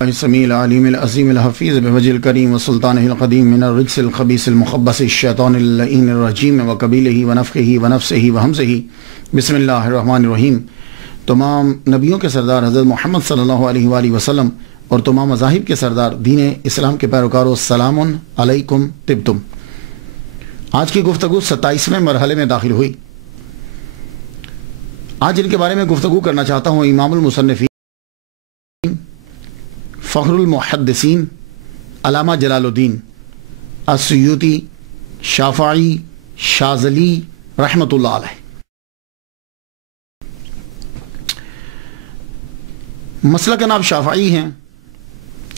السمیع العلیم العظیم الحفیظ بوجہ الکریم وسلطانہ القدیم من الرجس الخبیث المخبث الشیطان اللعین الرجیم وقبیلہ ونفخہ ونفسہ وہمزہ بسم اللہ الرحمن الرحیم۔ تمام نبیوں کے سردار حضرت محمد صلی اللہ علیہ وآلہ وسلم اور تمام مذاہب کے سردار دین اسلام کے پیروکاروں، السلام علیکم طبتم۔ آج کی گفتگو 27ویں مرحلے میں داخل ہوئی۔ آج ان کے بارے میں گفتگو کرنا چاہتا ہوں امام المصنفین، فخر المحدثین، علامہ جلال الدین السیوطی شافعی شاذلی رحمۃ اللہ علیہ۔ مسلک ناب شافعی ہیں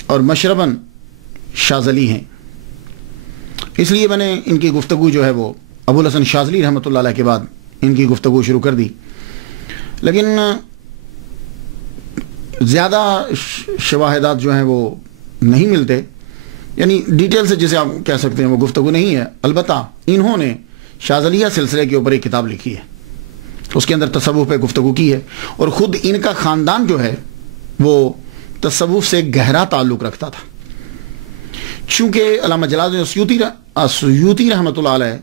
اور مشرباً شاذلی ہیں، اس لیے میں نے ان کی گفتگو جو ہے وہ ابو الحسن شاذلی رحمۃ اللہ علیہ کے بعد ان کی گفتگو شروع کر دی، لیکن زیادہ شواہدات جو ہیں وہ نہیں ملتے، یعنی ڈیٹیل سے جسے آپ کہہ سکتے ہیں وہ گفتگو نہیں ہے۔ البتہ انہوں نے شاذلیہ سلسلے کے اوپر ایک کتاب لکھی ہے، اس کے اندر تصوف پہ گفتگو کی ہے، اور خود ان کا خاندان جو ہے وہ تصوف سے گہرا تعلق رکھتا تھا۔ چونکہ علامہ جلال السیوطی رحمۃ اللہ علیہ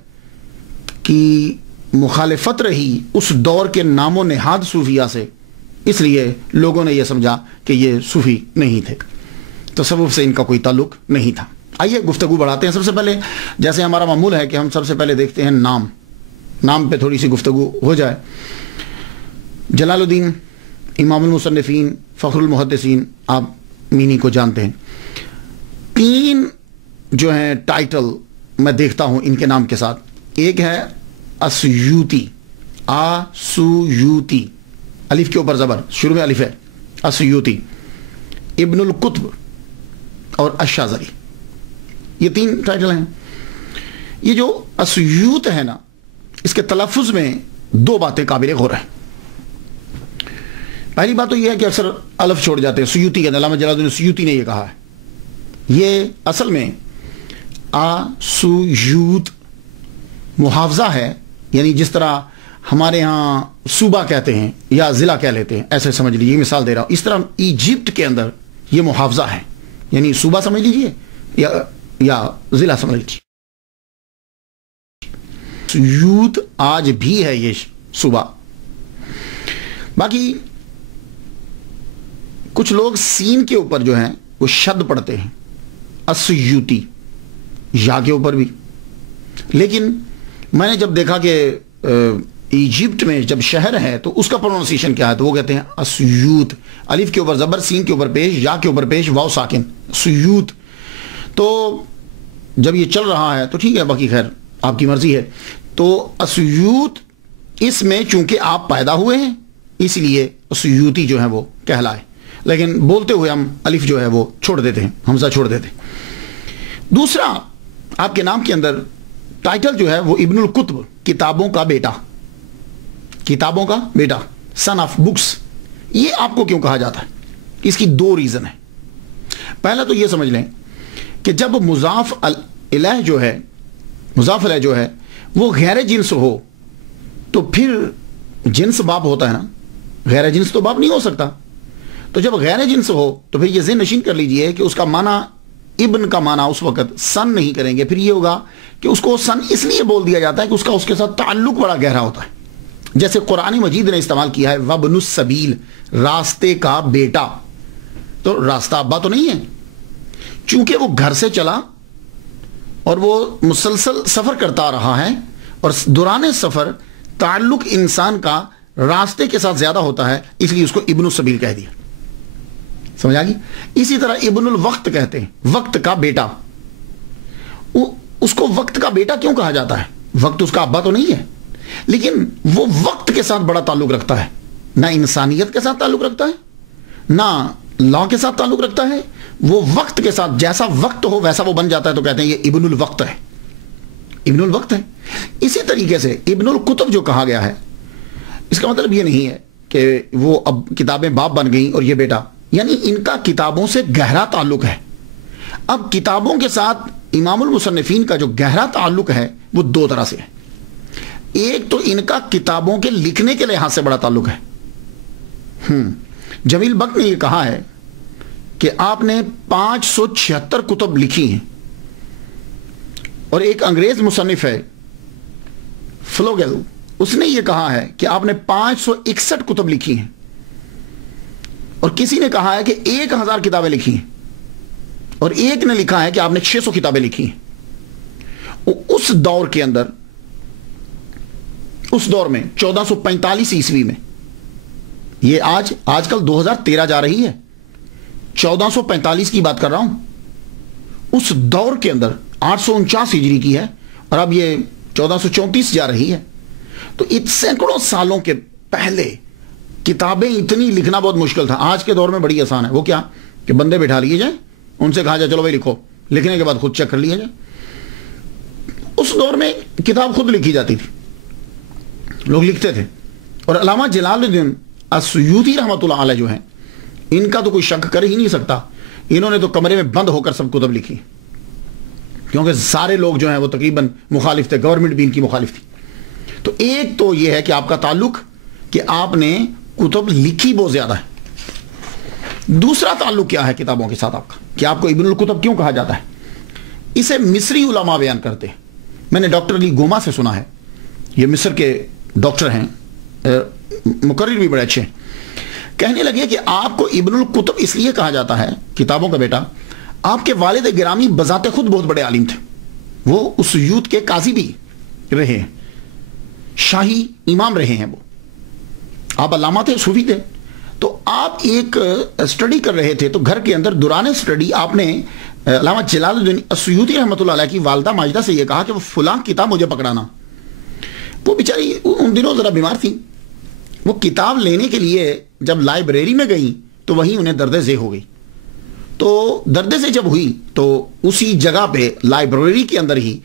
کی مخالفت رہی اس دور کے نام و نہاد صوفیہ سے، اس لیے لوگوں نے یہ سمجھا کہ یہ صوفی نہیں تھے، تصوف سے ان کا کوئی تعلق نہیں تھا۔ آئیے گفتگو بڑھاتے ہیں۔ سب سے پہلے جیسے ہمارا معمول ہے کہ ہم سب سے پہلے دیکھتے ہیں نام پہ تھوڑی سی گفتگو ہو جائے۔ جلال الدین امام المصنفین فخر المحدثین، آپ مینی کو جانتے ہیں۔ 3 جو ہیں ٹائٹل میں دیکھتا ہوں ان کے نام کے ساتھ۔ ایک ہے السیوطی، آسیوطی، الف کے اوپر زبر، شروع میں الف ہے، السیوطی، ابن القطب اور الشاذلی، یہ 3 ٹائٹل ہیں۔ یہ جو السیوط ہے نا، اس کے تلفظ میں 2 باتیں قابل غور ہیں۔ پہلی بات تو یہ ہے کہ اکثر الف چھوڑ جاتے ہیں، سیوطی کے علامہ جلال الدین سیوطی نے یہ کہا ہے، یہ اصل میں آسیوط محافظہ ہے، یعنی جس طرح ہمارے ہاں صوبہ کہتے ہیں یا ضلع کہہ لیتے ہیں، ایسے سمجھ لیجیے، مثال دے رہا ہوں۔ اس طرح ایجپٹ کے اندر یہ محافظہ ہے، یعنی صوبہ سمجھ لیجیے یا ضلع سمجھ لیجیے۔ سیوط آج بھی ہے یہ صوبہ۔ باقی کچھ لوگ سین کے اوپر جو ہیں وہ شد پڑھتے ہیں، السیوطی، یا کے اوپر بھی، لیکن میں نے جب دیکھا کہ ایجپٹ میں جب شہر ہے تو اس کا پروننسیشن کیا ہے، تو وہ کہتے ہیں السیوط، الف کے اوپر زبر، سین کے اوپر پیش، یا کے اوپر پیش، واو ساکن، سیوط۔ تو جب یہ چل رہا ہے تو ٹھیک ہے، باقی خیر آپ کی مرضی ہے۔ تو السیوط اس میں چونکہ آپ پیدا ہوئے ہیں اس لیے السیوطی جو ہے وہ کہلائے، لیکن بولتے ہوئے ہم الف جو ہے وہ چھوڑ دیتے ہیں، حمزہ چھوڑ دیتے ہیں۔ دوسرا، آپ کے نام کے اندر ٹائٹل جو ہے وہ ابن القطب، کتابوں کا بیٹا، کتابوں کا بیٹا، سن آف بکس، یہ آپ کو کیوں کہا جاتا ہے؟ اس کی 2 ریزن ہیں۔ پہلا تو یہ سمجھ لیں کہ جب مضاف الیہ جو ہے وہ غیر جنس ہو تو پھر جنس باپ ہوتا ہے نا، غیر جنس تو باپ نہیں ہو سکتا۔ تو جب غیر جنس ہو تو پھر یہ ذہن نشین کر لیجئے کہ اس کا معنی، ابن کا معنی اس وقت سن نہیں کریں گے، پھر یہ ہوگا کہ اس کو سن اس لیے بول دیا جاتا ہے کہ اس کا اس کے ساتھ تعلق بڑا گہرا ہوتا ہے۔ جیسے قرآن مجید نے استعمال کیا ہے وابن السبیل، راستے کا بیٹا، تو راستہ ابا تو نہیں ہے، چونکہ وہ گھر سے چلا اور وہ مسلسل سفر کرتا رہا ہے، اور دوران سفر تعلق انسان کا راستے کے ساتھ زیادہ ہوتا ہے، اس لیے اس کو ابن السبیل کہہ دیا۔ سمجھ آگی؟ اسی طرح ابن الوقت کہتے ہیں، وقت کا بیٹا۔ اس کو وقت کا بیٹا کیوں کہا جاتا ہے؟ وقت اس کا ابا تو نہیں ہے، لیکن وہ وقت کے ساتھ بڑا تعلق رکھتا ہے، نہ انسانیت کے ساتھ تعلق رکھتا ہے، نہ لا کے ساتھ تعلق رکھتا ہے، وہ وقت کے ساتھ جیسا وقت ہو ویسا وہ بن جاتا ہے، تو کہتے ہیں یہ ابن الوقت ہے، ابن الوقت ہے۔ اسی طریقے سے ابن القطب جو کہا گیا ہے، اس کا مطلب یہ نہیں ہے کہ وہ اب کتابیں باپ بن گئیں اور یہ بیٹا، یعنی ان کا کتابوں سے گہرا تعلق ہے۔ اب کتابوں کے ساتھ امام المصنفین کا جو گہرا تعلق ہے وہ 2 طرح سے ہے۔ ایک تو ان کا کتابوں کے لکھنے کے لحاظ سے بڑا تعلق ہے۔ جمیل بخت نے یہ کہا ہے کہ آپ نے 576 کتب لکھی ہیں، اور ایک انگریز مصنف ہے فلوگل، اس نے یہ کہا ہے کہ آپ نے 561 کتب لکھی ہیں، اور کسی نے کہا ہے کہ 1000 کتابیں لکھی ہیں، اور ایک نے لکھا ہے کہ آپ نے 600 کتابیں لکھی ہیں۔ اس دور کے اندر، اس دور میں 1445 عیسوی میں، یہ آج کل 2013 جا رہی ہے، 1445 کی بات کر رہا ہوں، اس دور کے اندر 849 ہجری کی ہے، اور اب یہ 1434 جا رہی ہے۔ تو سینکڑوں سالوں کے پہلے کتابیں اتنی لکھنا بہت مشکل تھا۔ آج کے دور میں بڑی آسان ہے، وہ کیا کہ بندے بٹھا لیے جائیں، ان سے کہا جائے چلو بھائی لکھو، لکھنے کے بعد خود چیک کر لیا جائے۔ اس دور میں کتاب خود لکھی جاتی تھی، لوگ لکھتے تھے، اور علامہ جلال الدین السیوطی رحمۃ اللہ علیہ جو ہیں، ان کا تو کوئی شک کر ہی نہیں سکتا، انہوں نے تو کمرے میں بند ہو کر سب کتب لکھی، کیونکہ سارے لوگ جو ہیں وہ تقریباً مخالف تھے، گورنمنٹ بھی ان کی مخالف تھی۔ تو ایک تو یہ ہے کہ آپ کا تعلق کہ آپ نے کتب لکھی بہت زیادہ ہے۔ دوسرا تعلق کیا ہے کتابوں کے ساتھ آپ کا، کہ آپ کو ابن الکتب کیوں کہا جاتا ہے؟ اسے مصری علماء بیان کرتے ہیں۔ میں نے ڈاکٹر علی گوما سے سنا ہے، یہ مصر کے ڈاکٹر ہیں، مقرر بھی بڑے اچھے ہیں، کہنے لگے کہ آپ کو ابن الکتب اس لیے کہا جاتا ہے، کتابوں کا بیٹا، آپ کے والد گرامی بذات خود بہت بڑے عالم تھے، وہ اس یوت کے قاضی بھی رہے ہیں، شاہی امام رہے ہیں، وہ آپ علامہ تھے، صوفی تھے۔ تو آپ ایک اسٹڈی کر رہے تھے، تو گھر کے اندر دوران اسٹڈی آپ نے علامہ جلال الدین السیوطی رحمۃ اللہ علیہ کی والدہ ماجدہ سے یہ کہا کہ وہ فلاں کتاب مجھے پکڑانا۔ وہ بیچاری ان دنوں ذرا بیمار تھی، وہ کتاب لینے کے لیے جب لائبریری میں گئی تو وہیں انہیں درد ذیل ہو گئی۔ تو درد ذیل جب ہوئی تو اسی جگہ پہ لائبریری کے اندر ہی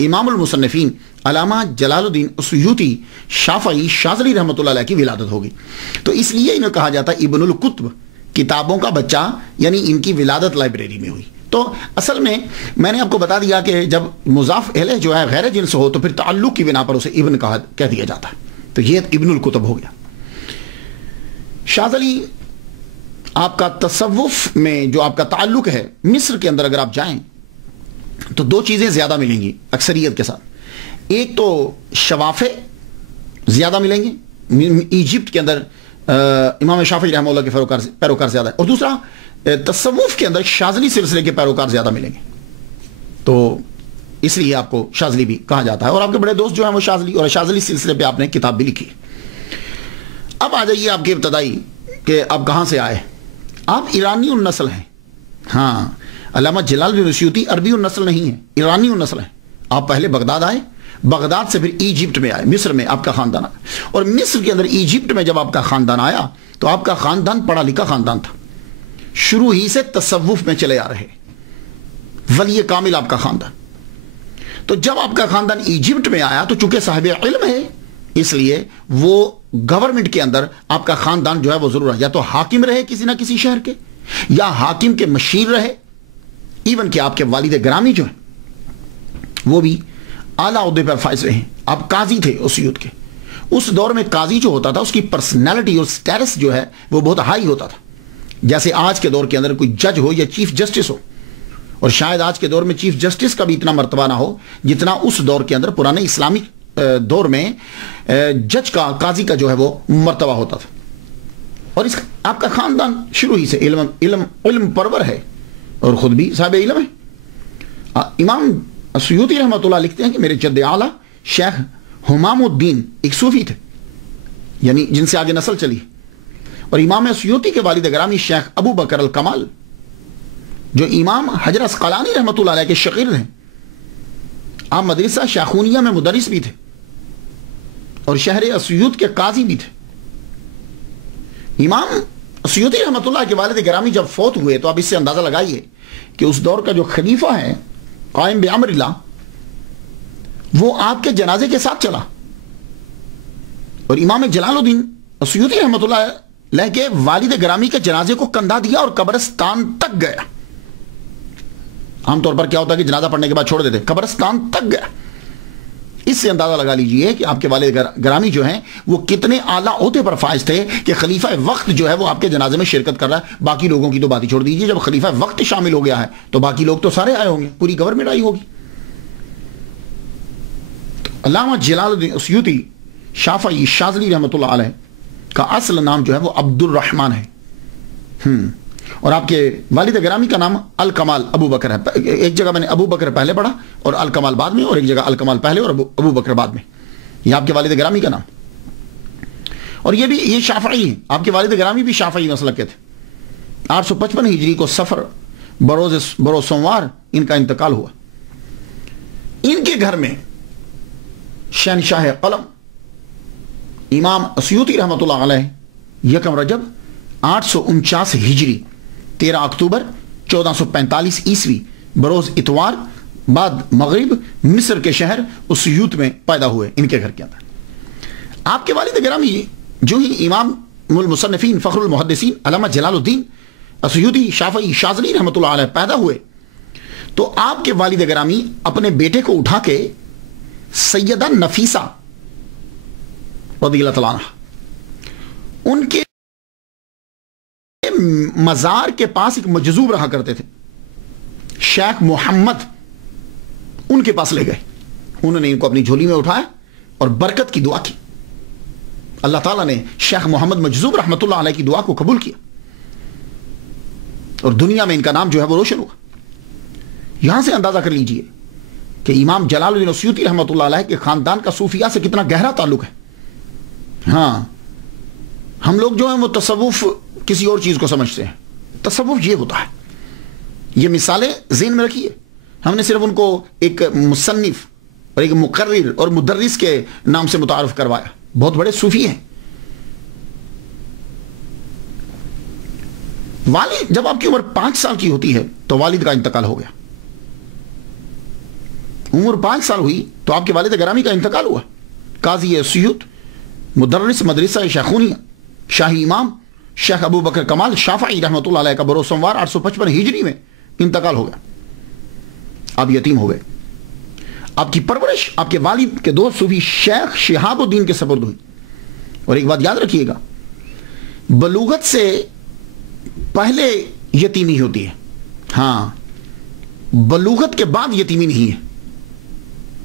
امام المصنفین علامہ جلال الدین السیوطی شافعی شاذلی رحمۃ اللہ علیہ کی ولادت ہوگی۔ تو اس لیے انہیں کہا جاتا ہے ابن الکتب، کتابوں کا بچہ، یعنی ان کی ولادت لائبریری میں ہوئی۔ تو اصل میں نے آپ کو بتا دیا کہ جب مضاف الیہ جو ہے غیر جنس ہو تو پھر تعلق کی بنا پر اسے ابن کہہ دیا جاتا ہے، تو یہ ابن الکتب ہو گیا۔ شاذلی آپ کا تصوف میں جو آپ کا تعلق ہے، مصر کے اندر اگر آپ جائیں تو دو چیزیں زیادہ ملیں گی اکثریت کے ساتھ۔ ایک تو شوافع زیادہ ملیں گے، ایجپٹ کے اندر امام شافعی رحمہ اللہ کے پیروکار زیادہ ہے، اور دوسرا تصوف کے اندر شاذلی سلسلے کے پیروکار زیادہ ملیں گے، تو اس لیے آپ کو شاذلی بھی کہا جاتا ہے۔ اور آپ کے بڑے دوست جو ہیں وہ شاذلی، اور شاذلی سلسلے پہ آپ نے کتاب بھی لکھی۔ اب آ جائیے آپ کے ابتدائی کہ آپ کہاں سے آئے۔ آپ ایرانی النسل ہیں، ہاں، علامہ جلال الدین السیوطی عربی النسل نہیں ہے، ایرانی النسل ہیں۔ آپ پہلے بغداد آئے، بغداد سے پھر ایجپٹ میں آئے، مصر میں آپ کا خاندان آیا، اور مصر کے اندر ایجپٹ میں جب آپ کا خاندان آیا تو آپ کا خاندان پڑھا لکھا خاندان تھا، شروع ہی سے تصوف میں چلے آ رہے، ولی کامل آپ کا خاندان۔ تو جب آپ کا خاندان ایجپٹ میں آیا تو چونکہ صاحب علم ہے، اس لیے وہ گورنمنٹ کے اندر آپ کا خاندان جو ہے وہ ضرور ہے، یا تو حاکم رہے کسی نہ کسی شہر کے، یا حاکم کے مشیر رہے، ایون کہ آپ کے والد گرامی جو ہیں وہ بھی اعلیٰ عہدے پر فائز رہے ہیں۔ آپ قاضی تھے اس یوتھ کے، اس دور میں قاضی جو ہوتا تھا اس کی پرسنالٹی اور سٹیٹس جو ہے وہ بہت ہائی ہوتا تھا، جیسے آج کے دور کے اندر کوئی جج ہو یا چیف جسٹس ہو، اور شاید آج کے دور میں چیف جسٹس کا بھی اتنا مرتبہ نہ ہو جتنا اس دور کے اندر پرانے اسلامی دور میں جج کا، قاضی کا جو ہے وہ مرتبہ ہوتا تھا۔ اور اس آپ کا خاندان شروع ہی سے علم پرور ہے، اور خود بھی صاحب علم ہے۔ امام السیوطی رحمۃ اللہ لکھتے ہیں کہ میرے جد اعلیٰ شیخ حمام الدین ایک صوفی تھے، یعنی جن سے آگے نسل چلی، اور امام السیوطی کے والد گرامی شیخ ابو بکر الکمال جو امام حجر اسقلانی رحمۃ اللہ علیہ کے شاگرد ہیں، آپ مدرسہ شیخونیہ میں مدرس بھی تھے اور شہر اسیوط کے قاضی بھی تھے۔ امام السیوطی رحمۃ اللہ کے والد گرامی جب فوت ہوئے تو آپ اس سے اندازہ لگائیے کہ اس دور کا جو خلیفہ ہے قائم بامر اللہ، وہ آپ کے جنازے کے ساتھ چلا، اور امام جلال الدین السیوطی رحمۃ اللہ علیہ کے والد گرامی کے جنازے کو کندھا دیا اور قبرستان تک گیا۔ عام طور پر کیا ہوتا ہے کہ جنازہ پڑھنے کے بعد چھوڑ دیتے، قبرستان تک گیا، اس سے اندازہ لگا لیجئے کہ آپ کے والد گرامی جو ہیں وہ کتنے اعلیٰ عہدے پر فائز تھے کہ خلیفہ وقت جو ہے وہ آپ کے جنازے میں شرکت کر رہا ہے. باقی لوگوں کی تو بات ہی چھوڑ دیجئے, جب خلیفہ وقت شامل ہو گیا ہے تو باقی لوگ تو سارے آئے ہوں گے, پوری گورنمنٹ آئی ہوگی. علامہ جلال الدین اسیوطی شافعی شاذلی رحمۃ اللہ علیہ کا اصل نام جو ہے وہ عبد الرحمن ہے, اور آپ کے والد گرامی کا نام الکمال ابو بکر ہے. ایک جگہ میں نے ابو بکر پہلے پڑھا اور الکمال بعد میں, اور ایک جگہ الکمال پہلے اور ابو بکر بعد میں. یہ آپ کے والد گرامی کا نام. اور یہ شافعی ہیں, آپ کے والد گرامی بھی شافعی مسلک کے تھے. 855 ہجری کو سفر بروز سوموار ان کا انتقال ہوا. ان کے گھر میں شہنشاہ قلم امام اسیوطی رحمۃ اللہ علیہ 1 رجب 849 ہجری 13 اکتوبر 1445 عیسوی بروز اتوار بعد مغرب مصر کے شہر اسیوط میں پیدا ہوئے. ان کے گھر کے اندر آپ کے والد گرامی جو ہی امام المصنفین فخر المحدثین علامہ جلال الدین اسیوطی شافعی شاذلی رحمۃ اللہ علیہ پیدا ہوئے تو آپ کے والد گرامی اپنے بیٹے کو اٹھا کے سیدہ نفیسہ رضی اللہ تعالیٰ عنہ ان کے مزار کے پاس ایک مجذوب رہا کرتے تھے شیخ محمد, ان کے پاس لے گئے. انہوں نے ان کو اپنی جھولی میں اٹھایا اور برکت کی دعا کی. اللہ تعالیٰ نے شیخ محمد مجذوب رحمۃ اللہ علیہ کی دعا کو قبول کیا اور دنیا میں ان کا نام جو ہے وہ روشن ہوا. یہاں سے اندازہ کر لیجئے کہ امام جلال الدین اسیوطی رحمۃ اللہ علیہ کے خاندان کا صوفیہ سے کتنا گہرا تعلق ہے. ہاں, ہم لوگ جو ہیں وہ تصوف کسی اور چیز کو سمجھتے ہیں. تصوف یہ ہوتا ہے. یہ مثالیں ذہن میں رکھیے. ہم نے صرف ان کو ایک مصنف اور ایک مقرر اور مدرس کے نام سے متعارف کروایا. بہت بڑے صوفی ہیں. والد جب آپ کی عمر 5 سال کی ہوتی ہے تو والد کا انتقال ہو گیا. عمر 5 سال ہوئی تو آپ کے والد گرامی کا انتقال ہوا. قاضی اسیوط مدرس مدرسہ شیخونیہ شاہی امام شیخ ابو بکر کمال شافعی رحمۃ اللہ علیہ کا بروز سوموار 855 ہجری میں انتقال ہو گیا. آپ یتیم ہو گئے. آپ کی پرورش آپ کے والد کے دوست صوفی شیخ شہاب الدین کے سپرد ہوئی. اور ایک بات یاد رکھیے گا, بلوغت سے پہلے یتیمی ہوتی ہے. ہاں, بلوغت کے بعد یتیمی نہیں ہے.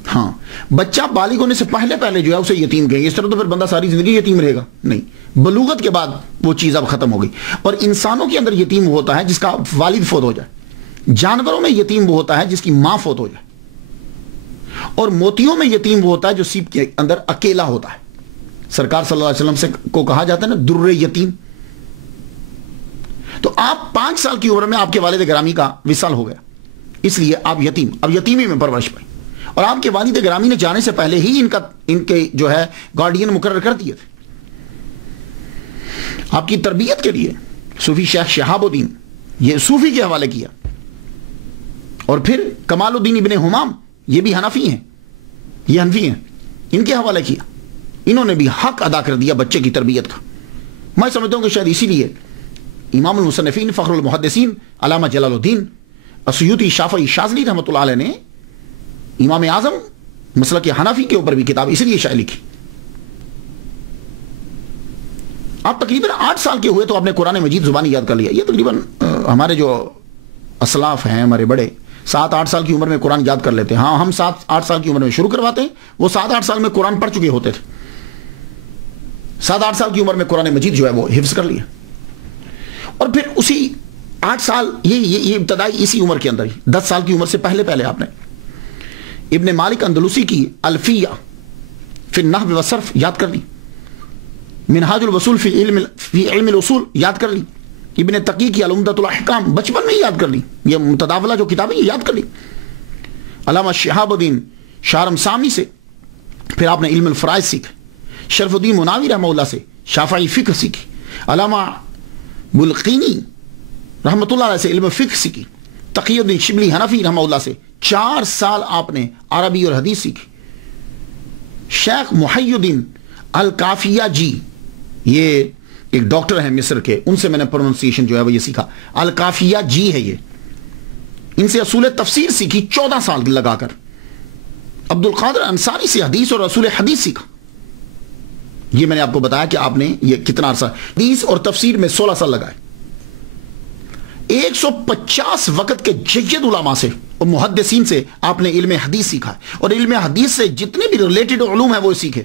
ہاں, بچہ بالغ ہونے سے پہلے جو ہے اسے یتیم کہیں گے. اس طرح تو پھر بندہ ساری زندگی یتیم رہے گا نہیں. بلوغت کے بعد وہ چیز اب ختم ہو گئی. اور انسانوں کے اندر یتیم ہوتا ہے جس کا والد فوت ہو جائے. جانوروں میں یتیم وہ ہوتا ہے جس کی ماں فوت ہو جائے. اور موتیوں میں یتیم وہ ہوتا ہے جو سیپ کے اندر اکیلا ہوتا ہے. سرکار صلی اللہ علیہ وسلم سے کو کہا جاتا ہے نا در یتیم. تو آپ 5 سال کی عمر میں آپ کے والد گرامی کا وصال ہو گیا, اس لیے آپ اب یتیمی میں پرورش پائی. اور آپ کے والد گرامی نے جانے سے پہلے ہی ان کے جو ہے گارڈین مقرر کر دیے تھے. آپ کی تربیت کے لیے صوفی شیخ شہاب الدین یہ صوفی کے حوالے کیا. اور پھر کمال الدین ابن حمام یہ بھی حنفی ہیں, یہ حنفی ہیں, ان کے حوالے کیا. انہوں نے بھی حق ادا کر دیا بچے کی تربیت کا. میں سمجھتا ہوں کہ شاید اسی لیے امام المصنفین فخر المحدثین علامہ جلال الدین اسیوطی شافعی شاذلی رحمۃ اللہ علیہ نے امام اعظم مسلک حنفی کے اوپر بھی کتاب اس لیے شائع لکھی. آپ تقریباً 8 سال کے ہوئے تو آپ نے قرآن مجید زبانی یاد کر لیا. یہ تقریباً ہمارے جو اسلاف ہیں ہمارے بڑے 7-8 سال کی عمر میں قرآن یاد کر لیتے ہیں. ہاں, ہم 7-8 سال کی عمر میں شروع کرواتے ہیں, وہ 7-8 سال میں قرآن پڑھ چکے ہوتے تھے. 7-8 سال کی عمر میں قرآن مجید جو ہے وہ حفظ کر لیا. اور پھر اسی 8 سال یہ ابتدائی اسی عمر کے اندر ہی 10 سال کی عمر سے پہلے آپ نے ابن مالک اندلسی کی الفیہ فی النحو والصرف یاد کر لی. منہاج الوصول فی علم الاصول یاد کر لی. ابن تقی کی العمدۃ الاحکام بچپن میں ہی یاد کر لی. یہ متداولہ جو کتابیں یہ یاد کر لی. علامہ شہاب الدین شارم سامی سے پھر آپ نے علم الفرائض سیکھا. شرف الدین مناوی رحمہ اللہ سے شافعی فقہ سیکھی. علامہ بلقینی رحمۃ اللہ علیہ سے علم فقہ سیکھی. تقی الدین شبلی حنفی رحمہ اللہ سے 4 سال آپ نے عربی اور حدیث سیکھی. شیخ محی الدین الکافیہ جی یہ ایک ڈاکٹر ہیں مصر کے, ان سے میں نے پروننسیشن جو ہے وہ یہ سیکھا. الکافیہ جی ہے یہ, ان سے اصول تفسیر سیکھی 14 سال لگا کر. عبد القادر انصاری سے حدیث اور رسول حدیث سیکھا. یہ میں نے آپ کو بتایا کہ آپ نے یہ کتنا عرصہ حدیث اور تفسیر میں 16 سال لگائے. 150 وقت کے جید علماء سے اور محدثین سے آپ نے علم حدیث سیکھا اور علم حدیث سے جتنے بھی ریلیٹڈ علوم ہیں وہ سیکھے.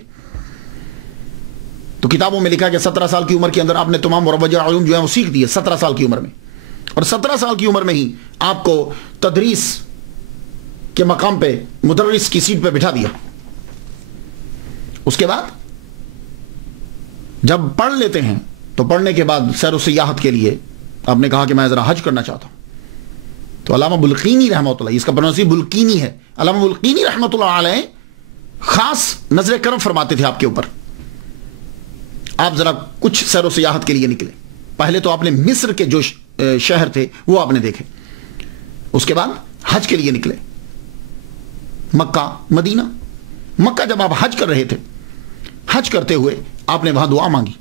تو کتابوں میں لکھا کہ 17 سال کی عمر کے اندر آپ نے تمام مروجہ علوم جو ہیں وہ سیکھ دیے 17 سال کی عمر میں, اور 17 سال کی عمر میں ہی آپ کو تدریس کے مقام پہ مدرس کی سیٹ پہ بٹھا دیا. اس کے بعد جب پڑھ لیتے ہیں تو پڑھنے کے بعد سیر و سیاحت کے لیے آپ نے کہا کہ میں ذرا حج کرنا چاہتا ہوں. تو علامہ بلقینی رحمۃ اللہ, اس کا پروننسی بلقینی ہے, علامہ بلقینی رحمۃ اللہ علیہ خاص نظر کرم فرماتے تھے آپ کے اوپر. آپ ذرا کچھ سیر و سیاحت کے لیے نکلے. پہلے تو آپ نے مصر کے جو شہر تھے وہ آپ نے دیکھے, اس کے بعد حج کے لیے نکلے مکہ مدینہ. مکہ جب آپ حج کر رہے تھے, حج کرتے ہوئے آپ نے وہاں دعا مانگی.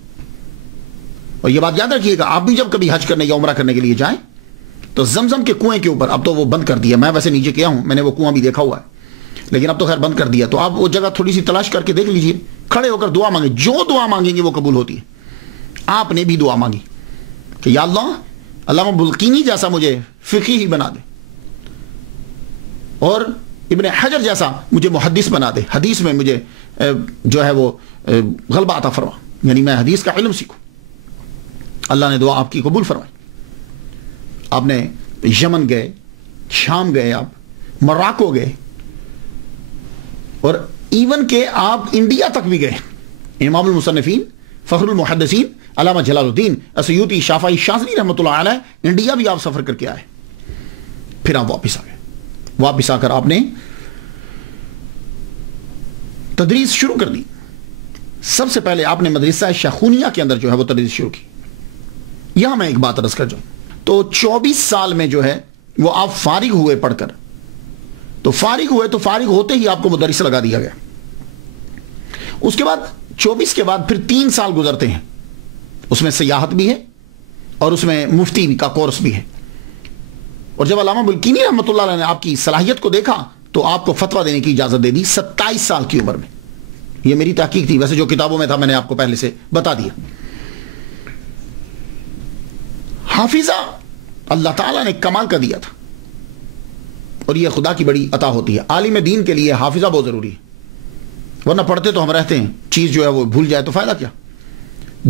اور یہ بات یاد رکھیے گا, آپ بھی جب کبھی حج کرنے یا عمرہ کرنے کے لیے جائیں تو زمزم کے کنویں کے اوپر, اب تو وہ بند کر دیا, میں ویسے نیچے کیا ہوں, میں نے وہ کنواں بھی دیکھا ہوا ہے, لیکن اب تو خیر بند کر دیا. تو آپ وہ جگہ تھوڑی سی تلاش کر کے دیکھ لیجئے, کھڑے ہو کر دعا مانگیں, جو دعا مانگیں گے وہ قبول ہوتی ہے. آپ نے بھی دعا مانگی کہ یا اللہ علامہ بلقینی جیسا مجھے فقیہ ہی بنا دے, اور ابن حجر جیسا مجھے محدث بنا دے, حدیث میں مجھے جو ہے وہ غلبہ عطا فرما, یعنی میں حدیث کا علم سیکھوں. اللہ نے دعا آپ کی قبول فرمائی. آپ نے یمن گئے, شام گئے, آپ مراکو گئے, اور ایون کہ آپ انڈیا تک بھی گئے. امام المصنفین فخر المحدثین علامہ جلال الدین السیوطی شافعی شاذلی رحمۃ اللہ علیہ انڈیا بھی آپ سفر کر کے آئے. پھر آپ واپس آ گئے. واپس آ کر آپ نے تدریس شروع کر دی. سب سے پہلے آپ نے مدرسہ شیخونیہ کے اندر جو ہے وہ تدریس شروع کی. یہاں میں ایک بات عرض کر جاؤں تو 24 سال میں جو ہے وہ آپ فارغ ہوئے پڑھ کر, تو فارغ ہوئے تو فارغ ہوتے ہی آپ کو مدرس لگا دیا گیا. اس کے بعد 24 کے بعد پھر 3 سال گزرتے ہیں, اس میں سیاحت بھی ہے اور اس میں مفتی کا کورس بھی ہے. اور جب علامہ بلقینی رحمۃ اللہ علیہ نے آپ کی صلاحیت کو دیکھا تو آپ کو فتویٰ دینے کی اجازت دے دی 27 سال کی عمر میں. یہ میری تحقیق تھی, ویسے جو کتابوں میں تھا میں نے آپ کو پہلے سے بتا دیا. حافظہ اللہ تعالیٰ نے کمال کا دیا تھا, اور یہ خدا کی بڑی عطا ہوتی ہے. عالم دین کے لیے حافظہ بہت ضروری ہے, ورنہ پڑھتے تو ہم رہتے ہیں, چیز جو ہے وہ بھول جائے تو فائدہ کیا.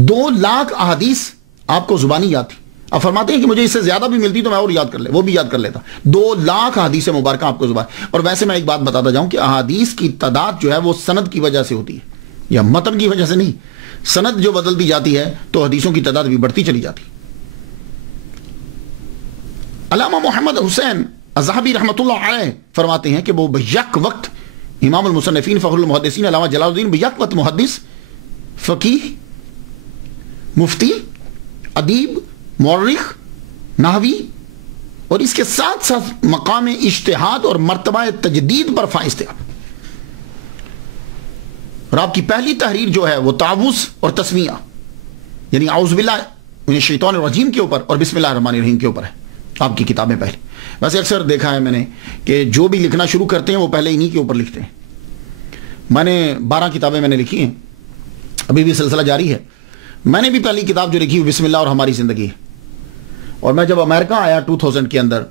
2 لاکھ احادیث آپ کو زبانی یاد تھی. اب فرماتے ہیں کہ مجھے اس سے زیادہ بھی ملتی تو میں اور یاد کر لے, وہ بھی یاد کر لیتا. 2 لاکھ احادیث مبارکہ آپ کو زبان. اور ویسے میں ایک بات بتاتا جاؤں کہ احادیث کی تعداد جو ہے وہ سند کی وجہ سے ہوتی ہے, یا متن کی وجہ سے نہیں. سند جو بدلتی جاتی ہے تو حدیثوں کی تعداد بھی بڑھتی چلی جاتی. علامہ محمد حسین الذہبی رحمۃ اللہ علیہ فرماتے ہیں کہ وہ بیک وقت امام المصنفین فخر المحدثین علامہ جلال الدین بیک وقت محدث, فقیہ, مفتی, ادیب, مورخ, نحوی, اور اس کے ساتھ ساتھ مقام اجتہاد اور مرتبہ تجدید پر فائز تھے. اور آپ کی پہلی تحریر جو ہے وہ تعوذ اور تسمیہ, یعنی اعوذ باللہ من الشیطان الرجیم کے اوپر اور بسم اللہ الرحمن الرحیم کے اوپر ہے آپ کی کتابیں پہلے. ویسے اکثر دیکھا ہے میں نے کہ جو بھی لکھنا شروع کرتے ہیں وہ پہلے انہی کے اوپر لکھتے ہیں. میں نے 12 کتابیں میں نے لکھی ہیں, ابھی بھی سلسلہ جاری ہے. میں نے بھی پہلی کتاب جو لکھی بسم اللہ اور ہماری زندگی ہے. اور میں جب امریکہ آیا 2000 کے اندر,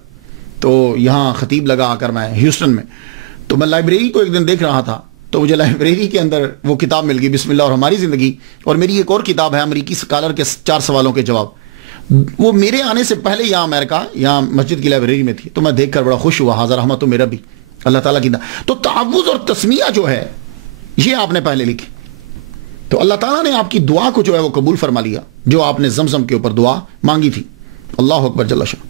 تو یہاں خطیب لگا آ کر میں ہیوسٹن میں, تو میں لائبریری کو ایک دن دیکھ رہا تھا, تو مجھے لائبریری کے اندر وہ کتاب مل گئی بسم اللہ اور ہماری زندگی. اور میری ایک اور کتاب ہے امریکی اسکالر کے 4 سوالوں کے جواب, وہ میرے آنے سے پہلے یہاں امریکہ یہاں مسجد کی لائبریری میں تھی. تو میں دیکھ کر بڑا خوش ہوا, حاضر رحمت تو میرا بھی اللہ تعالیٰ کی تو تعوذ اور تسمیہ جو ہے یہ آپ نے پہلے لکھی. تو اللہ تعالیٰ نے آپ کی دعا کو جو ہے وہ قبول فرما لیا, جو آپ نے زمزم کے اوپر دعا مانگی تھی. اللہ اکبر جل شان.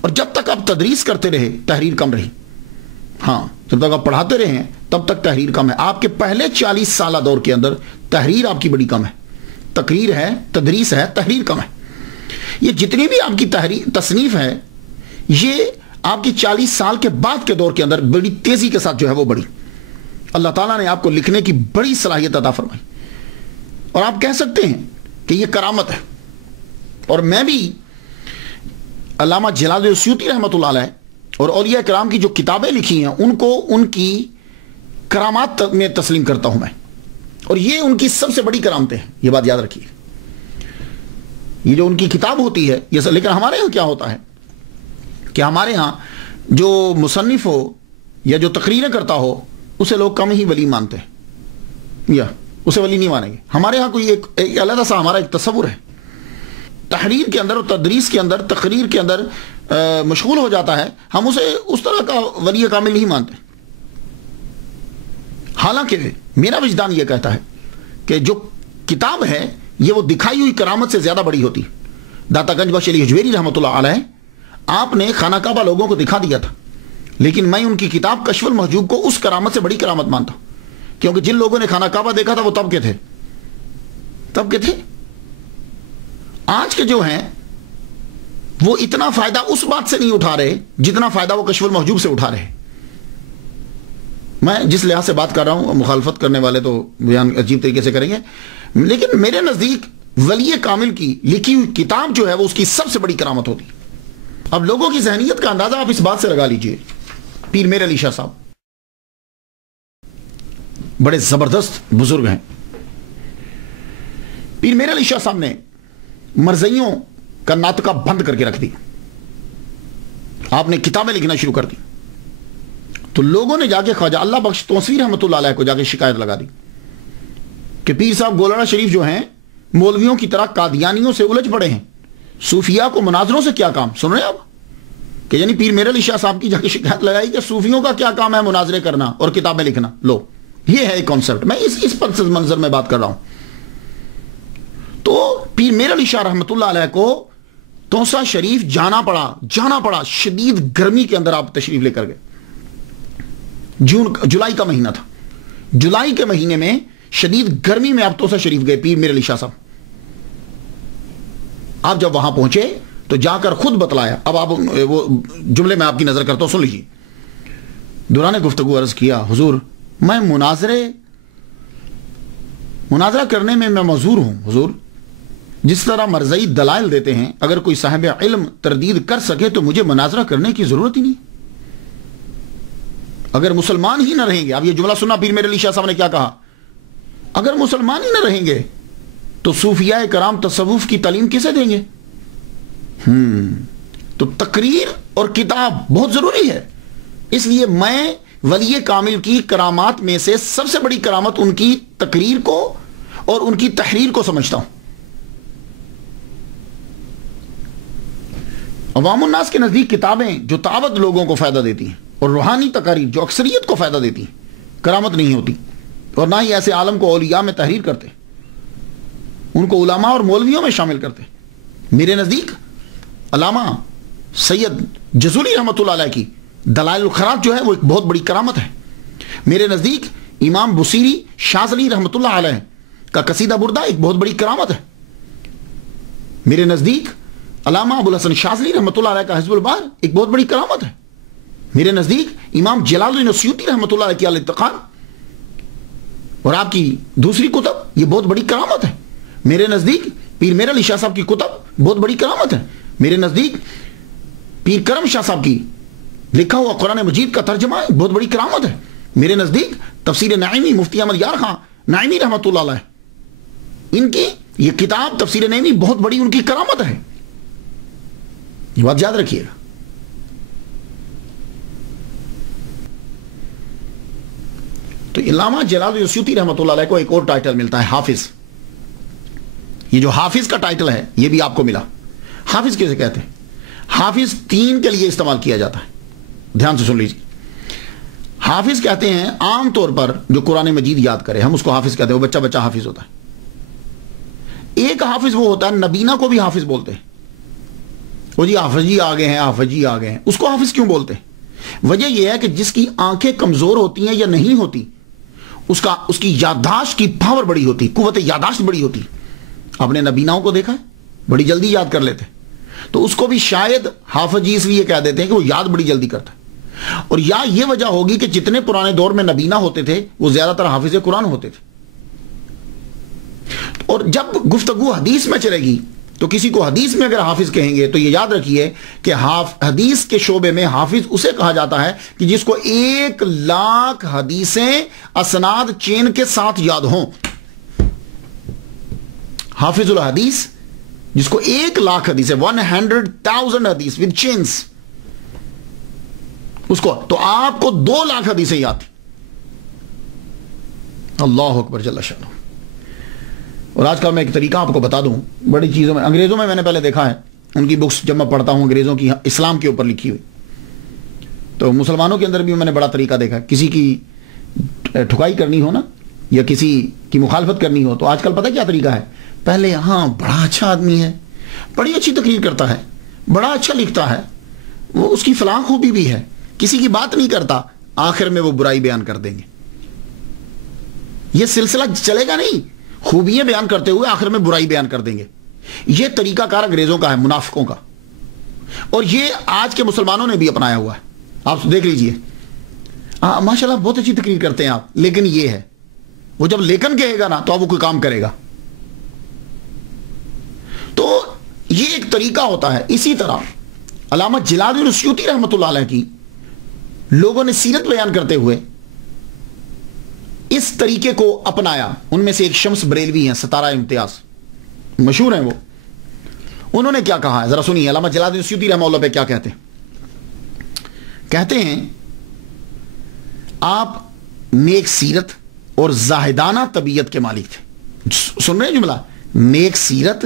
اور جب تک آپ تدریس کرتے رہے تحریر کم رہی. ہاں, جب تک آپ پڑھاتے رہے ہیں تب تک تحریر کم ہے. آپ کے پہلے 40 سالہ دور کے اندر تحریر آپ کی بڑی کم ہے. تقریر ہے, تدریس ہے, تحریر کم ہے. یہ جتنی بھی آپ کی تحریر تصنیف ہے یہ آپ کی 40 سال کے بعد کے دور کے اندر بڑی تیزی کے ساتھ جو ہے وہ بڑی. اللہ تعالیٰ نے آپ کو لکھنے کی بڑی صلاحیت عطا فرمائی, اور آپ کہہ سکتے ہیں کہ یہ کرامت ہے. اور میں بھی علامہ جلال السیوطی رحمۃ اللہ علیہ اور اولیاء کرام کی جو کتابیں لکھی ہیں ان کو ان کی کرامات میں تسلیم کرتا ہوں میں، اور یہ ان کی سب سے بڑی کرامتیں ہیں، یہ بات یاد رکھیے۔ یہ جو ان کی کتاب ہوتی ہے یہ، لیکن ہمارے ہاں کیا ہوتا ہے کہ ہمارے ہاں جو مصنف ہو یا جو تقریریں کرتا ہو اسے لوگ کم ہی ولی مانتے ہیں، یا اسے ولی نہیں مانیں گے۔ ہمارے ہاں کوئی ایک علیحدہ سا ہمارا ایک تصور ہے، تحریر کے اندر اور تدریس کے اندر، تقریر کے اندر مشغول ہو جاتا ہے، ہم اسے اس طرح کا ولی کامل نہیں مانتے۔ حالانکہ میرا وجدان یہ کہتا ہے کہ جو کتاب ہے یہ وہ دکھائی ہوئی کرامت سے زیادہ بڑی ہوتی۔ داتا گنج بخش علی حجویری رحمۃ اللہ علیہ، آپ نے خانہ کعبہ لوگوں کو دکھا دیا تھا، لیکن میں ان کی کتاب کشف المحجوب کو اس کرامت سے بڑی کرامت مانتا ہوں، کیونکہ جن لوگوں نے خانہ کعبہ دیکھا تھا وہ تب کے تھے۔ آج کے جو ہیں وہ اتنا فائدہ اس بات سے نہیں اٹھا رہے جتنا فائدہ وہ کشف المحجوب سے اٹھا رہے۔ میں جس لحاظ سے بات کر رہا ہوں، مخالفت کرنے والے تو بیان عجیب طریقے سے کریں گے، لیکن میرے نزدیک ولی کامل کی لکھی ہوئی کتاب جو ہے وہ اس کی سب سے بڑی کرامت ہوتی۔ اب لوگوں کی ذہنیت کا اندازہ آپ اس بات سے لگا لیجئے، پیر میر علی شاہ صاحب بڑے زبردست بزرگ ہیں۔ پیر میر علی شاہ صاحب نے مرزائیوں کا ناطقہ بند کر کے رکھ دی، آپ نے کتابیں لکھنا شروع کر دی، تو لوگوں نے جا کے خواجہ اللہ بخش توسیع رحمۃ اللہ علیہ کو جا کے شکایت لگا دی کہ پیر صاحب گولڑا شریف جو ہیں مولویوں کی طرح قادیانیوں سے الجھ پڑے ہیں، صوفیاء کو مناظروں سے کیا کام؟ سن رہے ہیں آپ کہ یعنی پیر میر علی شاہ صاحب کی جا کے شکایت لگائی کہ صوفیوں کا کیا کام ہے مناظرے کرنا اور کتابیں لکھنا۔ لو، یہ ہے ایک کانسیپٹ، میں اس پس منظر میں بات کر رہا ہوں۔ تو پیر میر علی شاہ رحمۃ اللہ علیہ کو توسا شریف جانا پڑا، شدید گرمی کے اندر آپ تشریف لے کر گئے۔ جولائی کا مہینہ تھا، جولائی کے مہینے میں شدید گرمی میں آپ توسا شریف گئے، پیر میر علی شاہ صاحب۔ آپ جب وہاں پہنچے تو جا کر خود بتلایا، اب آپ وہ جملے میں آپ کی نظر کرتا ہوں، سن لیجیے۔ دوران گفتگو عرض کیا، حضور میں مناظرہ کرنے میں معذور ہوں حضور، جس طرح مرزائی دلائل دیتے ہیں، اگر کوئی صاحب علم تردید کر سکے تو مجھے مناظرہ کرنے کی ضرورت ہی نہیں۔ اگر مسلمان ہی نہ رہیں گے، اب یہ جملہ سنا پیر میر علی شاہ صاحب نے کیا کہا، اگر مسلمان ہی نہ رہیں گے تو صوفیاء کرام تصوف کی تعلیم کسے دیں گے؟ تو تقریر اور کتاب بہت ضروری ہے۔ اس لیے میں ولی کامل کی کرامات میں سے سب سے بڑی کرامت ان کی تقریر کو اور ان کی تحریر کو سمجھتا ہوں۔ عوام الناس کے نزدیک کتابیں جو تعبد لوگوں کو فائدہ دیتی ہیں اور روحانی تقاریر جو اکثریت کو فائدہ دیتی ہیں، کرامت نہیں ہوتی، اور نہ ہی ایسے عالم کو اولیاء میں تحریر کرتے، ان کو علماء اور مولویوں میں شامل کرتے۔ میرے نزدیک علامہ سید جزولی رحمۃ اللہ علیہ کی دلائل الخیرات جو ہے وہ ایک بہت بڑی کرامت ہے۔ میرے نزدیک امام بصیری شاذلی رحمۃ اللہ علیہ کا قصیدہ بردہ ایک بہت بڑی کرامت ہے۔ میرے نزدیک علامہ ابو الحسن شاذلی رحمۃ اللہ علیہ کا حزب البار ایک بہت بڑی کرامت ہے۔ میرے نزدیک امام جلال الدین السیوطی رحمۃ اللہ علیہ کی الاتقان اور آپ کی دوسری کتب یہ بہت بڑی کرامت ہے۔ میرے نزدیک پیر میر علی شاہ صاحب کی کتب بہت بڑی کرامت ہے۔ میرے نزدیک پیر کرم شاہ صاحب کی لکھا ہوا قرآن مجید کا ترجمہ بہت بڑی کرامت ہے۔ میرے نزدیک تفسیر نعیمی مفتی احمد یار خان نعیمی رحمۃ اللہ علیہ، ان کی یہ کتاب تفسیر نعیمی بہت بڑی ان کی کرامت ہے، یہ بات یاد رکھیے گا۔ تو علامہ جلال السیوطی رحمۃ اللہ علیہ کو ایک اور ٹائٹل ملتا ہے، حافظ۔ یہ جو حافظ کا ٹائٹل ہے یہ بھی آپ کو ملا۔ حافظ کیسے کہتے ہیں؟ حافظ تین کے لیے استعمال کیا جاتا ہے، دھیان سے سن لیجیے۔ حافظ کہتے ہیں عام طور پر جو قرآن مجید یاد کرے ہم اس کو حافظ کہتے ہیں، وہ بچہ حافظ ہوتا ہے۔ ایک حافظ وہ ہوتا ہے، نبینا کو بھی حافظ بولتے ہیں، وہ جی حافظ جی آ گئے ہیں، حافظ جی آ گئے ہیں۔ اس کو حافظ کیوں بولتے ہیں؟ وجہ یہ ہے کہ جس کی آنکھیں کمزور ہوتی ہیں یا نہیں ہوتی، اس کی یادداشت کی پاور بڑی ہوتی، قوت یادداشت بڑی ہوتی۔ آپ نے نبیناؤں کو دیکھا ہے، بڑی جلدی یاد کر لیتے، تو اس کو بھی شاید حافظ جی اس لیے کہہ دیتے ہیں کہ وہ یاد بڑی جلدی کرتا ہے۔ اور یا یہ وجہ ہوگی کہ جتنے پرانے دور میں نبینا ہوتے تھے وہ زیادہ تر حافظ قرآن ہوتے تھے۔ اور جب گفتگو حدیث میں چلے گی تو کسی کو حدیث میں اگر حافظ کہیں گے تو یہ یاد رکھیے کہ حدیث کے شعبے میں حافظ اسے کہا جاتا ہے کہ جس کو 1,00,000 حدیثیں اسناد چین کے ساتھ یاد ہوں. حافظ الحدیث جس کو 1,00,000 حدیثیں 100,000 حدیث ود چینز اس کو, تو آپ کو 2,00,000 حدیثیں یاد تھی. اللہ اکبر جل شانہ. اور آج کل میں ایک طریقہ آپ کو بتا دوں, بڑی چیزوں میں انگریزوں میں نے پہلے دیکھا ہے, ان کی بکس جب میں پڑھتا ہوں انگریزوں کی اسلام کے اوپر لکھی ہوئی, تو مسلمانوں کے اندر بھی میں نے بڑا طریقہ دیکھا. کسی کی ٹھکائی کرنی ہو نا, یا کسی کی مخالفت کرنی ہو, تو آج کل پتہ کیا طریقہ ہے, پہلے ہاں بڑا اچھا آدمی ہے, بڑی اچھی تقریر کرتا ہے, بڑا اچھا لکھتا ہے, وہ اس کی فلاں خوبی بھی ہے, کسی کی بات نہیں کرتا, آخر میں وہ برائی بیان کر دیں گے. یہ سلسلہ چلے گا نہیں, خوبیاں بیان کرتے ہوئے آخر میں برائی بیان کر دیں گے. یہ طریقہ کار انگریزوں کا ہے, منافقوں کا, اور یہ آج کے مسلمانوں نے بھی اپنایا ہوا ہے. آپ دیکھ لیجئے, ماشاءاللہ بہت اچھی تقریر کرتے ہیں آپ, لیکن یہ ہے, وہ جب لیکن کہے گا نا تو اب وہ کوئی کام کرے گا. تو یہ ایک طریقہ ہوتا ہے. اسی طرح علامہ جلال الدین السیوطی رحمۃ اللہ علیہ کی لوگوں نے سیرت بیان کرتے ہوئے اس طریقے کو اپنایا. ان میں سے ایک شمس بریلوی ہیں, ستارہ امتیاز, مشہور ہیں وہ. انہوں نے کیا کہا ہے ذرا سنیے. علامہ جلال الدین السیوطی رحمہ اللہ پہ کیا کہتے ہیں؟ کہتے ہیں آپ نیک سیرت اور زاہدانہ طبیعت کے مالک تھے. سن رہے ہیں جملہ, نیک سیرت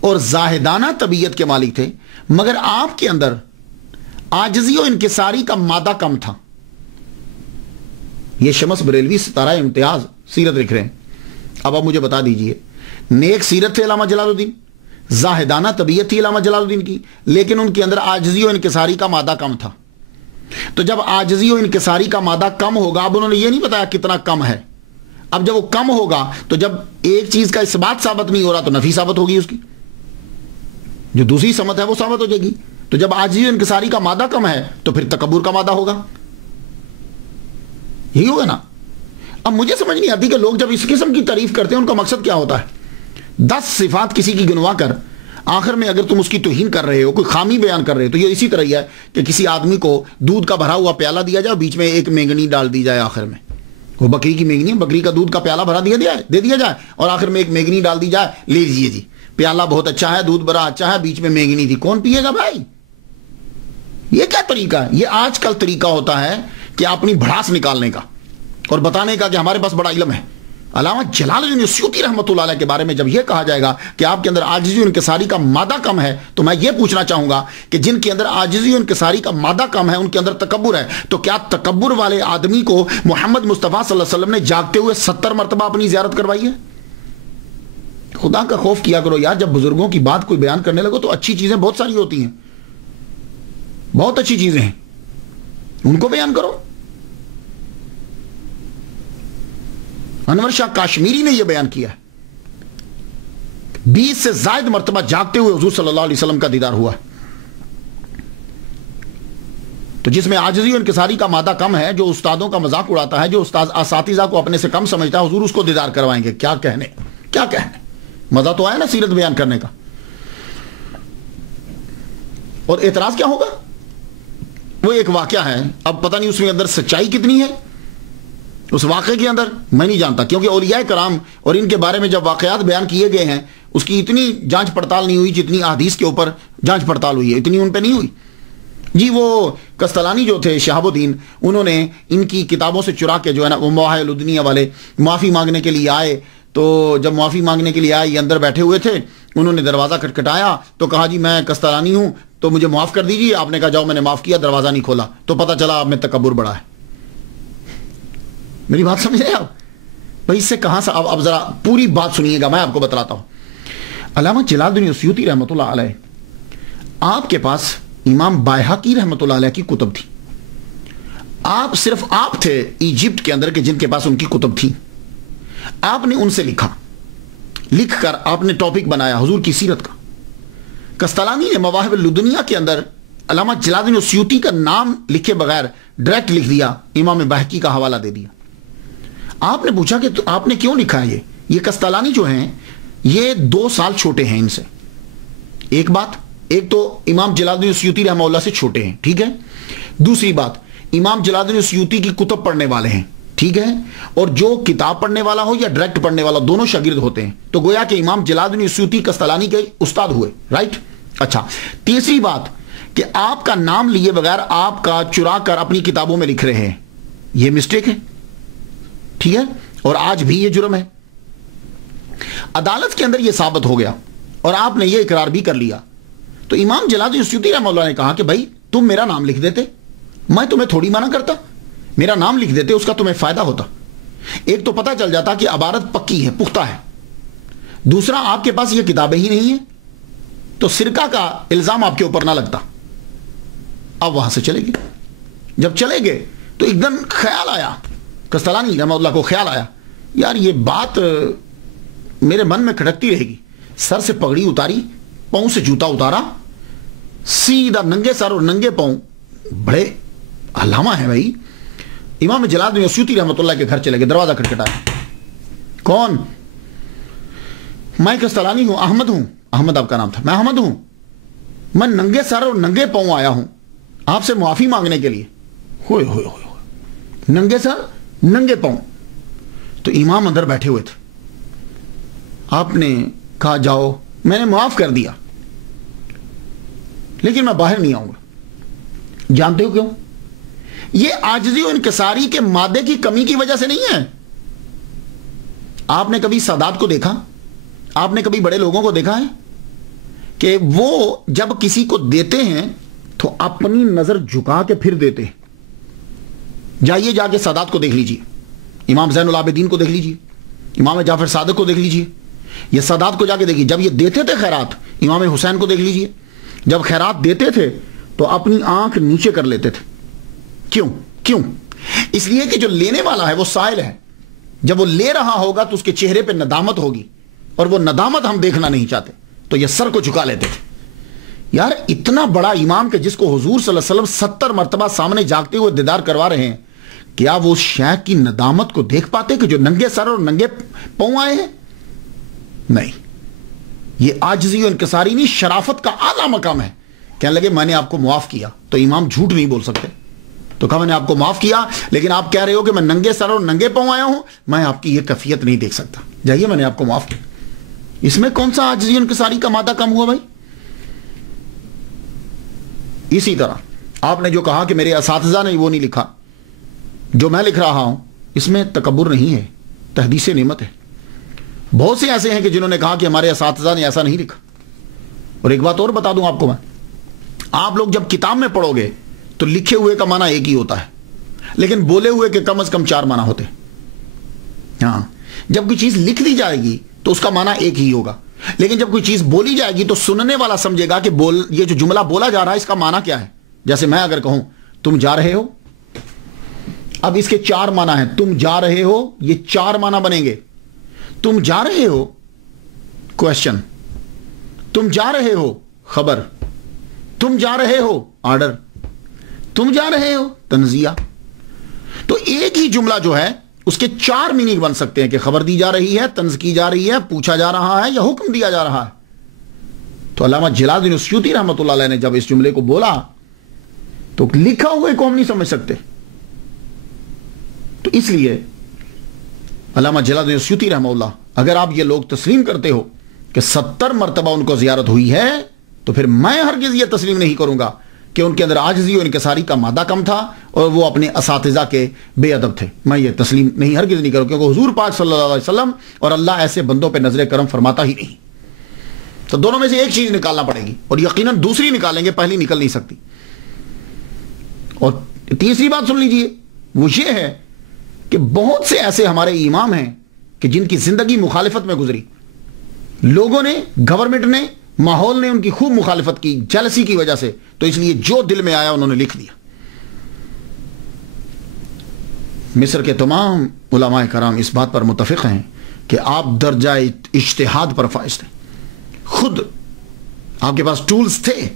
اور زاہدانہ طبیعت کے مالک تھے, مگر آپ کے اندر عاجزی و انکساری کا مادہ کم تھا. یہ شمس بریلوی ستارہ امتیاز سیرت لکھ رہے ہیں. اب آپ مجھے بتا دیجئے, نیک سیرت تھے علامہ جلال الدین, زاہدانہ طبیعت تھی علامہ جلال الدین کی, لیکن ان کے اندر عاجزی و انکساری کا مادہ کم تھا. تو جب عاجزی و انکساری کا مادہ کم ہوگا, اب انہوں نے یہ نہیں بتایا کتنا کم ہے, اب جب وہ کم ہوگا تو جب ایک چیز کا اثبات ثابت نہیں ہو رہا تو نفی ثابت ہوگی, اس کی جو دوسری سمت ہے وہ ثابت ہو جائے گی. تو جب عاجزی و انکساری کا مادہ کم ہے تو پھر تکبر کا مادہ ہوگا, یہی ہوگا نا. اب مجھے سمجھ نہیں آتی کہ لوگ جب اس قسم کی تعریف کرتے ہیں ان کا مقصد کیا ہوتا ہے. 10 صفات کسی کی گنوا کر آخر میں اگر تم اس کی توہین کر رہے ہو, کوئی خامی بیان کر رہے ہو, تو یہ اسی طرح ہی ہے کہ کسی آدمی کو دودھ کا بھرا ہوا پیالہ دیا جائے, بیچ میں ایک مینگنی ڈال دی جائے, آخر میں وہ بکری کی مینگنی, بکری کا دودھ کا پیالہ بھرا دے دیا جائے, اور آخر میں ایک مینگنی ڈال دی جائے, لے لیجیے جی پیالہ بہت اچھا ہے, دودھ بڑا اچھا ہے, بیچ میں مینگنی تھی, کون پیے گا بھائی؟ یہ کیا طریقہ ہے؟ یہ آج کل طریقہ ہوتا ہے کہ اپنی بھڑاس نکالنے کا اور بتانے کا کہ ہمارے پاس بڑا علم ہے. علامہ جلال الدین السیوطی رحمۃ اللہ علیہ کے بارے میں جب یہ کہا جائے گا کہ آپ کے اندر عاجزی و انکساری کا مادہ کم ہے, تو میں یہ پوچھنا چاہوں گا کہ جن کے اندر عاجزی و انکساری کا مادہ کم ہے ان کے اندر تکبر ہے, تو کیا تکبر والے آدمی کو محمد مصطفیٰ صلی اللہ علیہ وسلم نے جاگتے ہوئے 70 مرتبہ اپنی زیارت کروائی ہے؟ خدا کا خوف کیا کرو یار. جب بزرگوں کی بات کوئی بیان کرنے لگو تو اچھی چیزیں بہت ساری ہوتی ہیں, بہت اچھی چیزیں ہیں, ان کو بیان کرو. انور شاہ کاشمیری نے یہ بیان کیا ہے, 20 سے زائد مرتبہ جاگتے ہوئے حضور صلی اللہ علیہ وسلم کا دیدار ہوا ہے. تو جس میں عاجزی و انکساری کا مادہ کم ہے, جو استادوں کا مذاق اڑاتا ہے, جو استاد اساتذہ کو اپنے سے کم سمجھتا ہے, حضور اس کو دیدار کروائیں گے. کیا کہنے, کیا کہنے. مزہ تو آیا نا سیرت بیان کرنے کا. اور اعتراض کیا ہوگا؟ وہ ایک واقعہ ہے, اب پتہ نہیں اس میں اندر سچائی کتنی ہے اس واقعے کے اندر, میں نہیں جانتا, کیونکہ اولیاء کرام اور ان کے بارے میں جب واقعات بیان کیے گئے ہیں اس کی اتنی جانچ پڑتال نہیں ہوئی جتنی احادیث کے اوپر جانچ پڑتال ہوئی ہے, اتنی ان پہ نہیں ہوئی. جی وہ کستلانی جو تھے شہاب الدین, انہوں نے ان کی کتابوں سے چرا کے جو ہے نا وہ مواہب الدنیا والے معافی مانگنے کے لیے آئے. تو جب معافی مانگنے کے لیے آئے, یہ اندر بیٹھے ہوئے تھے, انہوں نے دروازہ کھٹکھٹایا تو کہا جی میں کستلانی ہوں تو مجھے معاف کر دیجیے. آپ نے کہا جاؤ, میں نے معاف کیا, دروازہ نہیں کھولا, تو پتہ چلا آپ میں تکبر بڑا ہے. میری بات سمجھ رہے آپ بھائی؟ اس سے کہاں سے, اب ذرا پوری بات سنیے گا, میں آپ کو بتلاتا ہوں. علامہ جلال الدین السیوطی رحمۃ اللہ علیہ, آپ کے پاس امام بائہقی رحمۃ اللہ علیہ کی کتب تھی. آپ صرف آپ تھے ایجپٹ کے اندر کہ جن کے پاس ان کی کتب تھی. آپ نے ان سے لکھا, لکھ کر آپ نے ٹاپک بنایا حضور کی سیرت کا. کستلانی نے مواہب الدنیا کے اندر علامہ جلال الدین السیوطی کا نام لکھے بغیر ڈائریکٹ لکھ دیا, امام بائہقی کا حوالہ دے دیا. آپ نے پوچھا کہ آپ نے کیوں لکھا ہے یہ کستلانی جو ہیں یہ 2 سال چھوٹے ہیں ان سے, ایک بات، ایک تو امام جلال الدین السیوطی رحمہ اللہ سے چھوٹے ہیں، ٹھیک ہے. دوسری بات، امام جلال الدین السیوطی کی کتب پڑھنے والے ہیں، ٹھیک ہے. اور جو کتاب پڑھنے والا ہو یا ڈائریکٹ پڑھنے والا، دونوں شاگرد ہوتے ہیں. تو گویا کہ امام جلال الدین السیوطی قسطلانی کے استاد ہوئے، رائٹ. اچھا، تیسری بات کہ آپ کا نام لیے بغیر آپ کا چرا کر اپنی کتابوں میں لکھ رہے ہیں، یہ مسٹیک ہے، ٹھیک ہے. اور آج بھی یہ جرم ہے. عدالت کے اندر یہ ثابت ہو گیا اور آپ نے یہ اقرار بھی کر لیا. تو امام جلال الدین السیوطی رحمہ اللہ نے کہا کہ بھائی تم میرا نام لکھ دیتے، میں تمہیں تھوڑی منع کرتا، میرا نام لکھ دیتے، اس کا تمہیں فائدہ ہوتا. ایک تو پتہ چل جاتا کہ عبارت پکی ہے، پختہ ہے. دوسرا، آپ کے پاس یہ کتابیں ہی نہیں ہیں تو سرقہ کا الزام آپ کے اوپر نہ لگتا. اب وہاں سے چلے گئے. جب چلے گئے تو ایک دم خیال آیا، قسطلانی رحمہ اللہ کو خیال آیا، یار یہ بات میرے من میں کھٹکتی رہے گی. سر سے پگڑی اتاری، پاؤں سے جوتا اتارا، سیدھا ننگے سر اور ننگے پاؤں، بڑے علامہ ہیں بھائی. امام جلال الدین السیوطی رحمۃ اللہ کے گھر چلے گئے. دروازہ کھٹکھٹایا. کون؟ میں قسطلانی ہوں، احمد ہوں. احمد آپ کا نام تھا. میں احمد ہوں، میں ننگے سر اور ننگے پاؤں آیا ہوں آپ سے معافی مانگنے کے لیے. ہوئے ہوئے ہوئے، ننگے سر ننگے پاؤں. تو امام اندر بیٹھے ہوئے تھے. آپ نے کہا جاؤ، میں نے معاف کر دیا لیکن میں باہر نہیں آؤں گا. جانتے ہو کیوں؟ یہ عاجزی و انکساری کے مادے کی کمی کی وجہ سے نہیں ہے. آپ نے کبھی سادات کو دیکھا؟ آپ نے کبھی بڑے لوگوں کو دیکھا ہے کہ وہ جب کسی کو دیتے ہیں تو اپنی نظر جھکا کے پھر دیتے ہیں؟ جائیے جا کے سادات کو دیکھ لیجئے، امام زین العابدین کو دیکھ لیجئے، امام جعفر صادق کو دیکھ لیجئے. یہ سادات کو جا کے دیکھیے، جب یہ دیتے تھے خیرات، امام حسین کو دیکھ لیجئے، جب خیرات دیتے تھے تو اپنی آنکھ نیچے کر لیتے تھے. کیوں؟ اس لیے کہ جو لینے والا ہے وہ سائل ہے. جب وہ لے رہا ہوگا تو اس کے چہرے پہ ندامت ہوگی، اور وہ ندامت ہم دیکھنا نہیں چاہتے، تو یہ سر کو جھکا لیتے تھے. یار اتنا بڑا امام کہ جس کو حضور صلی اللہ علیہ وسلم 70 مرتبہ سامنے جاگتے ہوئے دیدار کروا رہے ہیں، کیا وہ شیخ کی ندامت کو دیکھ پاتے کہ جو ننگے سر اور ننگے پاؤں آئے ہیں؟ نہیں. یہ عاجزی و انکساری نہیں، شرافت کا اعلیٰ مقام ہے. کہنے لگے میں نے آپ کو معاف کیا. تو امام جھوٹ نہیں بول سکتے. تو کہا میں نے آپ کو معاف کیا، لیکن آپ کہہ رہے ہو کہ میں ننگے سر اور ننگے پاؤں آیا ہوں، میں آپ کی یہ کیفیت نہیں دیکھ سکتا. جائیے، میں نے آپ کو معاف کیا. اس میں کون سا عاجزی و انکساری کا مادہ کم ہوا بھائی؟ اسی طرح آپ نے جو کہا کہ میرے اساتذہ نے وہ نہیں لکھا جو میں لکھ رہا ہوں، اس میں تکبر نہیں ہے، تحدیث نعمت ہے. بہت سے ایسے ہیں کہ جنہوں نے کہا کہ ہمارے اساتذہ نے ایسا نہیں لکھا. اور ایک بات اور بتا دوں آپ کو میں، آپ لوگ جب کتاب میں پڑھو گے تو لکھے ہوئے کا معنی ایک ہی ہوتا ہے، لیکن بولے ہوئے کے کم از کم 4 معنی ہوتے ہیں. ہاں، جب کوئی چیز لکھ دی جائے گی تو اس کا معنی ایک ہی ہوگا، لیکن جب کوئی چیز بولی جائے گی تو سننے والا سمجھے گا کہ یہ جو جملہ بولا جا رہا ہے اس کا معنی کیا ہے. جیسے میں اگر کہوں تم جا رہے ہو، اب اس کے 4 معنی ہیں. تم جا رہے ہو، یہ 4 معنی بنیں گے. تم جا رہے ہو، کوشچن. تم جا رہے ہو، خبر. تم جا رہے ہو، آرڈر. تم جا رہے ہو، تنزیہ. تو ایک ہی جملہ جو ہے اس کے 4 میننگ بن سکتے ہیں کہ خبر دی جا رہی ہے، طنز کی جا رہی ہے، پوچھا جا رہا ہے یا حکم دیا جا رہا ہے. تو علامہ جلال الدین السیوطی رحمۃ اللہ علیہ نے جب اس جملے کو بولا تو لکھا ہوئے کو ہم نہیں سمجھ سکتے. تو اس لیے علامہ جلال الدین السیوطی رحمہ اللہ، اگر آپ یہ لوگ تسلیم کرتے ہو کہ 70 مرتبہ ان کو زیارت ہوئی ہے، تو پھر میں ہرگز یہ تسلیم نہیں کروں گا کہ ان کے اندر عاجزی و انکساری کا مادہ کم تھا اور وہ اپنے اساتذہ کے بے ادب تھے. میں یہ تسلیم نہیں، ہرگز نہیں کروں، کیونکہ حضور پاک صلی اللہ علیہ وسلم اور اللہ ایسے بندوں پہ نظر کرم فرماتا ہی نہیں. تو دونوں میں سے ایک چیز نکالنا پڑے گی، اور یقیناً دوسری نکالیں گے، پہلی نکل نہیں سکتی. اور تیسری بات سن لیجئے، وہ یہ ہے کہ بہت سے ایسے ہمارے امام ہیں کہ جن کی زندگی مخالفت میں گزری. لوگوں نے، گورنمنٹ نے، ماحول نے ان کی خوب مخالفت کی، جیلسی کی وجہ سے. تو اس لیے جو دل میں آیا انہوں نے لکھ دیا. مصر کے تمام علماء کرام اس بات پر متفق ہیں کہ آپ درجہ اجتہاد پر فائز تھے. خود آپ کے پاس ٹولز تھے،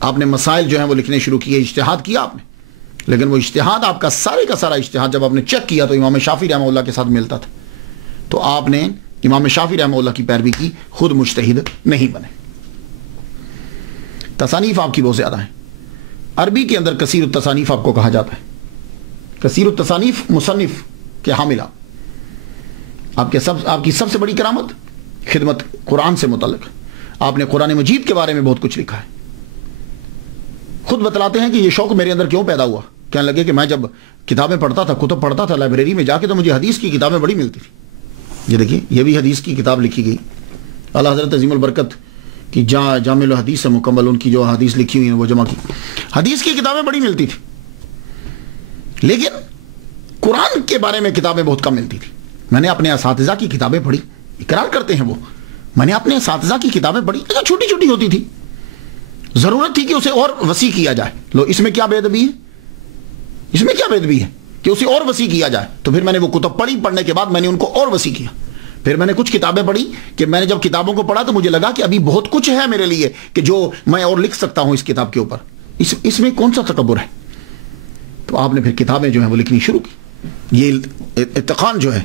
آپ نے مسائل جو ہیں وہ لکھنے شروع کیے، اجتہاد کیا آپ نے. لیکن وہ اجتہاد آپ کا سارے کا سارا اجتہاد جب آپ نے چیک کیا تو امام شافعی رحمہ اللہ کے ساتھ ملتا تھا. تو آپ نے امام شافعی رحمہ اللہ کی پیروی کی، خود مجتہد نہیں بنے. تصانیف آپ کی بہت زیادہ ہیں. عربی کے اندر کثیر التصانیف آپ کو کہا جاتا ہے. کثیر التصانیف مصنف کے حاملہ. آپ کی سب سے بڑی کرامت خدمت قرآن سے متعلق. آپ نے قرآن مجید کے بارے میں بہت کچھ لکھا ہے. خود بتلاتے ہیں کہ یہ شوق میرے اندر کیوں پیدا ہوا. کہنے لگے کہ میں جب کتابیں پڑھتا تھا, کتب پڑھتا تھا لائبریری میں جا کے, تو مجھے حدیث کی کتابیں بڑی ملتی تھی. یہ دیکھیے, یہ بھی حدیث کی کتاب لکھی گئی. اعلیٰ حضرت عظیم البرکت کی جامع الحدیث سے مکمل ان کی جو حدیث لکھی ہوئی ہیں وہ جمع کی. حدیث کی کتابیں بڑی ملتی تھی, لیکن قرآن کے بارے میں کتابیں بہت کم ملتی تھی. میں نے اپنے اساتذہ کی کتابیں پڑھی, اقرار کرتے ہیں وہ, میں نے اپنے اساتذہ کی کتابیں پڑھی, چھوٹی چھوٹی ہوتی تھی. ضرورت تھی کہ اسے اور وسیع کیا جائے. لو, اس میں کیا بے ادبی ہے, اس میں کیا بے ادبی ہے کہ اسے اور وسیع کیا جائے. تو پھر میں نے وہ کتب پڑھی, پڑھنے کے بعد میں نے ان کو اور وسیع کیا. پھر میں نے کچھ کتابیں پڑھی کہ میں نے جب کتابوں کو پڑھا تو مجھے لگا کہ ابھی بہت کچھ ہے میرے لیے کہ جو میں اور لکھ سکتا ہوں اس کتاب کے اوپر. اس میں کون سا تکبر ہے. تو آپ نے پھر کتابیں جو ہیں وہ لکھنی شروع کی. یہ اتقان جو ہے,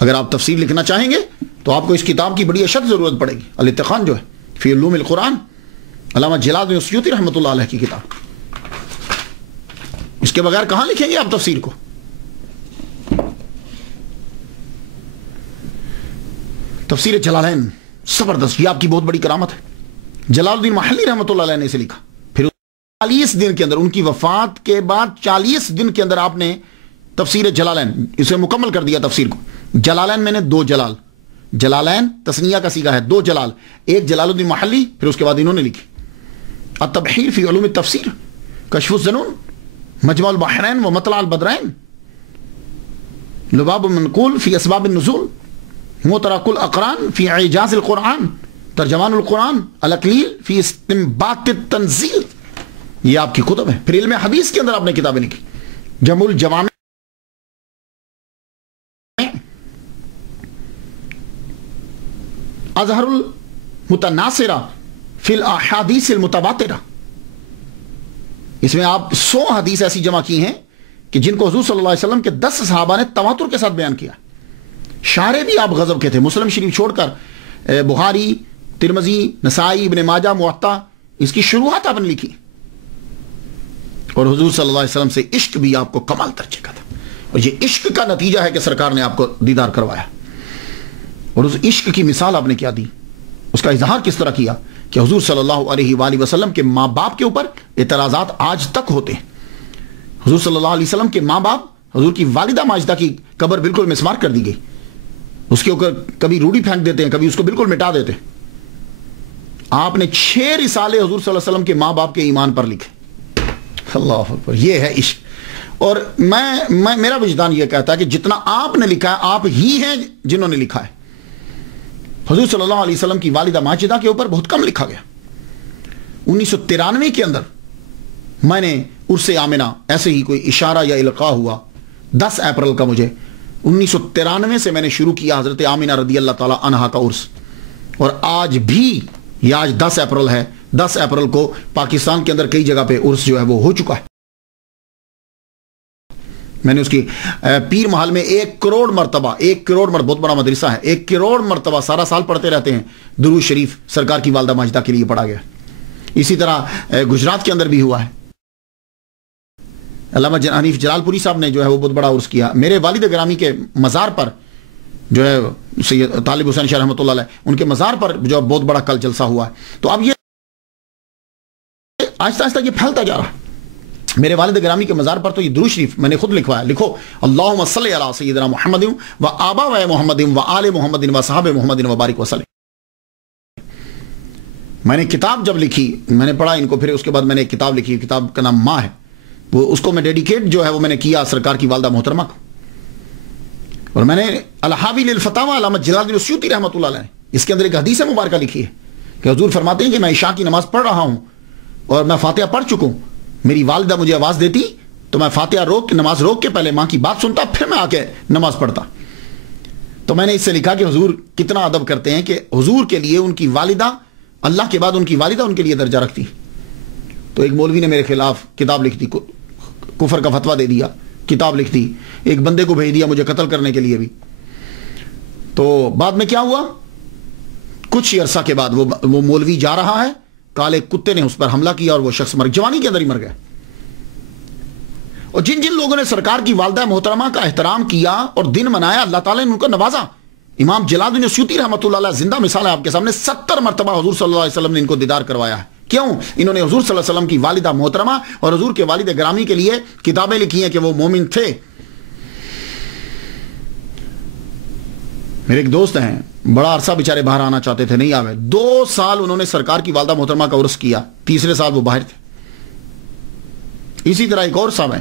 اگر آپ تفسیر لکھنا چاہیں گے تو آپ کو اس کتاب کی بڑی اشد ضرورت پڑے گی. الاتقان جو ہے فی علوم القرآن, علامہ جلال الدین السیوطی رحمۃ اللہ علیہ کی کتاب. اس کے بغیر کہاں لکھیں گے آپ تفسیر کو. تفسیر جلالین زبردست, یہ آپ کی بہت بڑی کرامت ہے. جلال الدین محلی رحمۃ اللہ علیہ نے اسے لکھا. پھر 40 دن کے اندر, ان کی وفات کے بعد 40 دن کے اندر آپ نے تفسیر جلالین اسے مکمل کر دیا تفسیر کو. جلالین میں نے 2 جلال, جلالین تسنیہ کا صیغہ ہے, 2 جلال, ایک جلال الدین محلی, پھر اس کے بعد انہوں نے لکھی التبحیر فی علوم التفسیر, کشف الظنون, مجمع البحرین و مطلع البدرین, لباب المنقول فی اسباب النزول, مترک الاقران فی اعجاز القرآن, ترجمان القرآن, الاقلیل فی استنباط التنزیل. یہ آپ کی کتب ہے. پھر علم حدیث کے اندر آپ نے کتابیں لکھی. جمع الجوامع, اظہر المتناصرہ فی الاحادیث المتواترہ. اس میں آپ 100 حدیث ایسی جمع کی ہیں کہ جن کو حضور صلی اللہ علیہ وسلم کے 10 صحابہ نے تواتر کے ساتھ بیان کیا. شارح بھی آپ غضب کے تھے. مسلم شریف چھوڑ کر بخاری, ترمذی, نسائی, ابن ماجہ, موطا, اس کی شروعات آپ نے لکھی. اور حضور صلی اللہ علیہ وسلم سے عشق بھی آپ کو کمال درجے کا تھا. اور یہ عشق کا نتیجہ ہے کہ سرکار نے آپ کو دیدار کروایا. اور اس عشق کی مثال آپ نے کیا دی, اس کا اظہار کس طرح کیا کہ حضور صلی اللہ علیہ وآلہ وسلم کے ماں باپ کے اوپر اعتراضات آج تک ہوتے ہیں. حضور صلی اللہ علیہ وسلم کے ماں باپ, حضور کی والدہ ماجدہ کی قبر بالکل مسمار کر دی گئی. اس کے اوپر کبھی روڑی پھینک دیتے ہیں, کبھی اس کو بالکل مٹا دیتے ہیں. آپ نے 6 رسالے حضور صلی اللہ علیہ وسلم کے ماں باپ کے ایمان پر لکھے. اللہ اکبر, یہ ہے عشق. اور میرا وجدان یہ کہتا ہے کہ جتنا آپ نے لکھا ہے آپ ہی ہیں جنہوں نے لکھا ہے. حضور صلی اللہ علیہ وسلم کی والدہ ماجدہ کے اوپر بہت کم لکھا گیا. 1993 کے اندر میں نے عرس آمنہ ایسے ہی کوئی اشارہ یا القاء ہوا 10 اپریل کا. مجھے 1993 سے میں نے شروع کیا حضرت آمنہ رضی اللہ تعالی عنہا کا عرس. اور آج بھی, یہ آج 10 اپریل ہے, 10 اپریل کو پاکستان کے اندر کئی جگہ پہ عرس جو ہے وہ ہو چکا ہے. میں نے اس کی پیر محل میں 1 کروڑ مرتبہ, 1 کروڑ مرتبہ, بہت بڑا مدرسہ ہے, 1 کروڑ مرتبہ سارا سال پڑھتے رہتے ہیں. درود شریف سرکار کی والدہ ماجدہ کے لیے پڑھا گیا. اسی طرح گجرات کے اندر بھی ہوا ہے. علامہ حنیف جلال پوری صاحب نے جو ہے وہ بہت بڑا عرس کیا. میرے والد گرامی کے مزار پر جو ہے سید طالب حسین شاہ رحمۃ اللہ علیہ, ان کے مزار پر جو بہت بڑا کل جلسہ ہوا ہے. تو اب یہ آہستہ آہستہ یہ پھیلتا جا رہا ہے. میرے والد گرامی کے مزار پر تو یہ درود شریف میں نے خود لکھوایا. لکھو اللہم صلی علی سیدنا محمد و آبا و محمد و آل محمد و صحاب محمد و بارک وسلم. میں نے کتاب جب لکھی, میں نے پڑھا ان کو, پھر اس کے بعد میں نے کتاب لکھی, کتاب کا نام ماں ہے. وہ اس کو میں ڈیڈیکیٹ جو ہے وہ میں نے کیا سرکار کی والدہ محترمہ کو. اور میں نے الحاوی للفتاوی علامہ جلال الدین السیوطی رحمۃ اللہ علیہ, اس کے اندر ایک حدیث مبارکہ لکھی ہے کہ حضور فرماتے ہیں کہ میں عشاء کی نماز پڑھ رہا ہوں اور میں فاتحہ پڑھ چکا ہوں. میری والدہ مجھے آواز دیتی تو میں فاتحہ روک کے, نماز روک کے پہلے ماں کی بات سنتا, پھر میں آ کے نماز پڑھتا. تو میں نے اس سے لکھا کہ حضور کتنا ادب کرتے ہیں کہ حضور کے لیے ان کی والدہ, اللہ کے بعد ان کی والدہ ان کے لیے درجہ رکھتی. تو ایک مولوی نے میرے خلاف کتاب لکھ دی, کفر کا فتویٰ دے دیا, کتاب لکھ دی, ایک بندے کو بھیج دیا مجھے قتل کرنے کے لیے بھی. تو بعد میں کیا ہوا, کچھ عرصہ کے بعد وہ مولوی جا رہا ہے، کالے کتے نے اس پر حملہ کیا اور وہ شخص جوانی کے اندر ہی مر گیا۔ اور جن جن لوگوں نے سرکار کی والدہ محترمہ کا احترام کیا اور دن منایا، اللہ تعالیٰ نے ان کو نوازا۔ امام جلال الدین سیوطی رحمۃ اللہ علیہ زندہ مثال ہے آپ کے سامنے، 70 مرتبہ حضور صلی اللہ علیہ وسلم نے ان کو دیدار کروایا ہے۔ کیوں؟ انہوں نے حضور صلی اللہ علیہ وسلم کی والدہ محترمہ اور حضور کے والد گرامی کے لیے کتابیں لکھی ہیں کہ وہ مومن تھے۔ میرے ایک دوست ہیں، بڑا عرصہ بیچارے باہر آنا چاہتے تھے، نہیں آوے، 2 سال انہوں نے سرکار کی والدہ محترمہ کا عرس کیا، تیسرے سال وہ باہر تھے۔ اسی طرح ایک اور صاحب ہیں،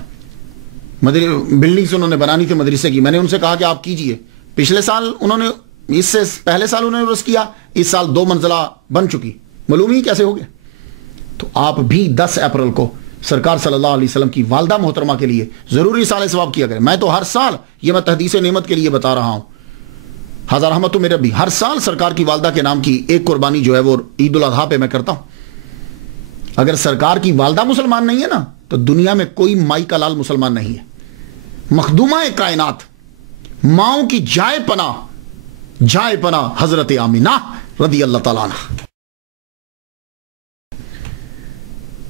بلڈنگ سے انہوں نے بنانی تھی مدرسے کی، میں نے ان سے کہا کہ آپ کیجئے۔ پچھلے سال انہوں نے، اس سے پہلے سال انہوں نے عرس کیا، اس سال 2 منزلہ بن چکی، معلوم ہی کیسے ہو گیا۔ تو آپ بھی 10 اپریل کو سرکار صلی اللہ علیہ وسلم کی والدہ محترمہ کے لیے ضروری سال ثواب کیا کریں۔ میں تو ہر سال، یہ میں تحدیث نعمت کے لیے بتا رہا ہوں، ہزار رحمت میرے بھی، ہر سال سرکار کی والدہ کے نام کی ایک قربانی جو ہے وہ عید الاضحیٰ پہ میں کرتا ہوں۔ اگر سرکار کی والدہ مسلمان نہیں ہے نا، تو دنیا میں کوئی مائی کا لال مسلمان نہیں ہے۔ مخدومہ کائنات، ماؤں کی جائے پناہ حضرت آمینہ رضی اللہ تعالیٰ عنہ۔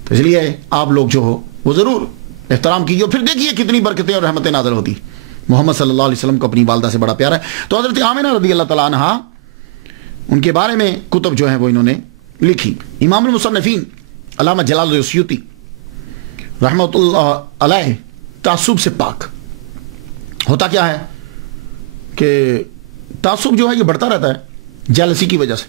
تو اس لیے آپ لوگ جو ہو وہ ضرور احترام کیجیے، پھر دیکھیے کتنی برکتیں اور رحمتیں نازل ہوتی۔ محمد صلی اللہ علیہ وسلم کو اپنی والدہ سے بڑا پیارا ہے۔ تو حضرت آمینہ رضی اللہ تعالیٰ عنہ، ان کے بارے میں کتب جو ہیں وہ انہوں نے لکھی۔ امام المصنفین علامہ جلال الدین سیوطی رحمۃ اللہ علیہ تعصب سے پاک۔ ہوتا کیا ہے کہ تعصب جو ہے یہ بڑھتا رہتا ہے جیلسی کی وجہ سے،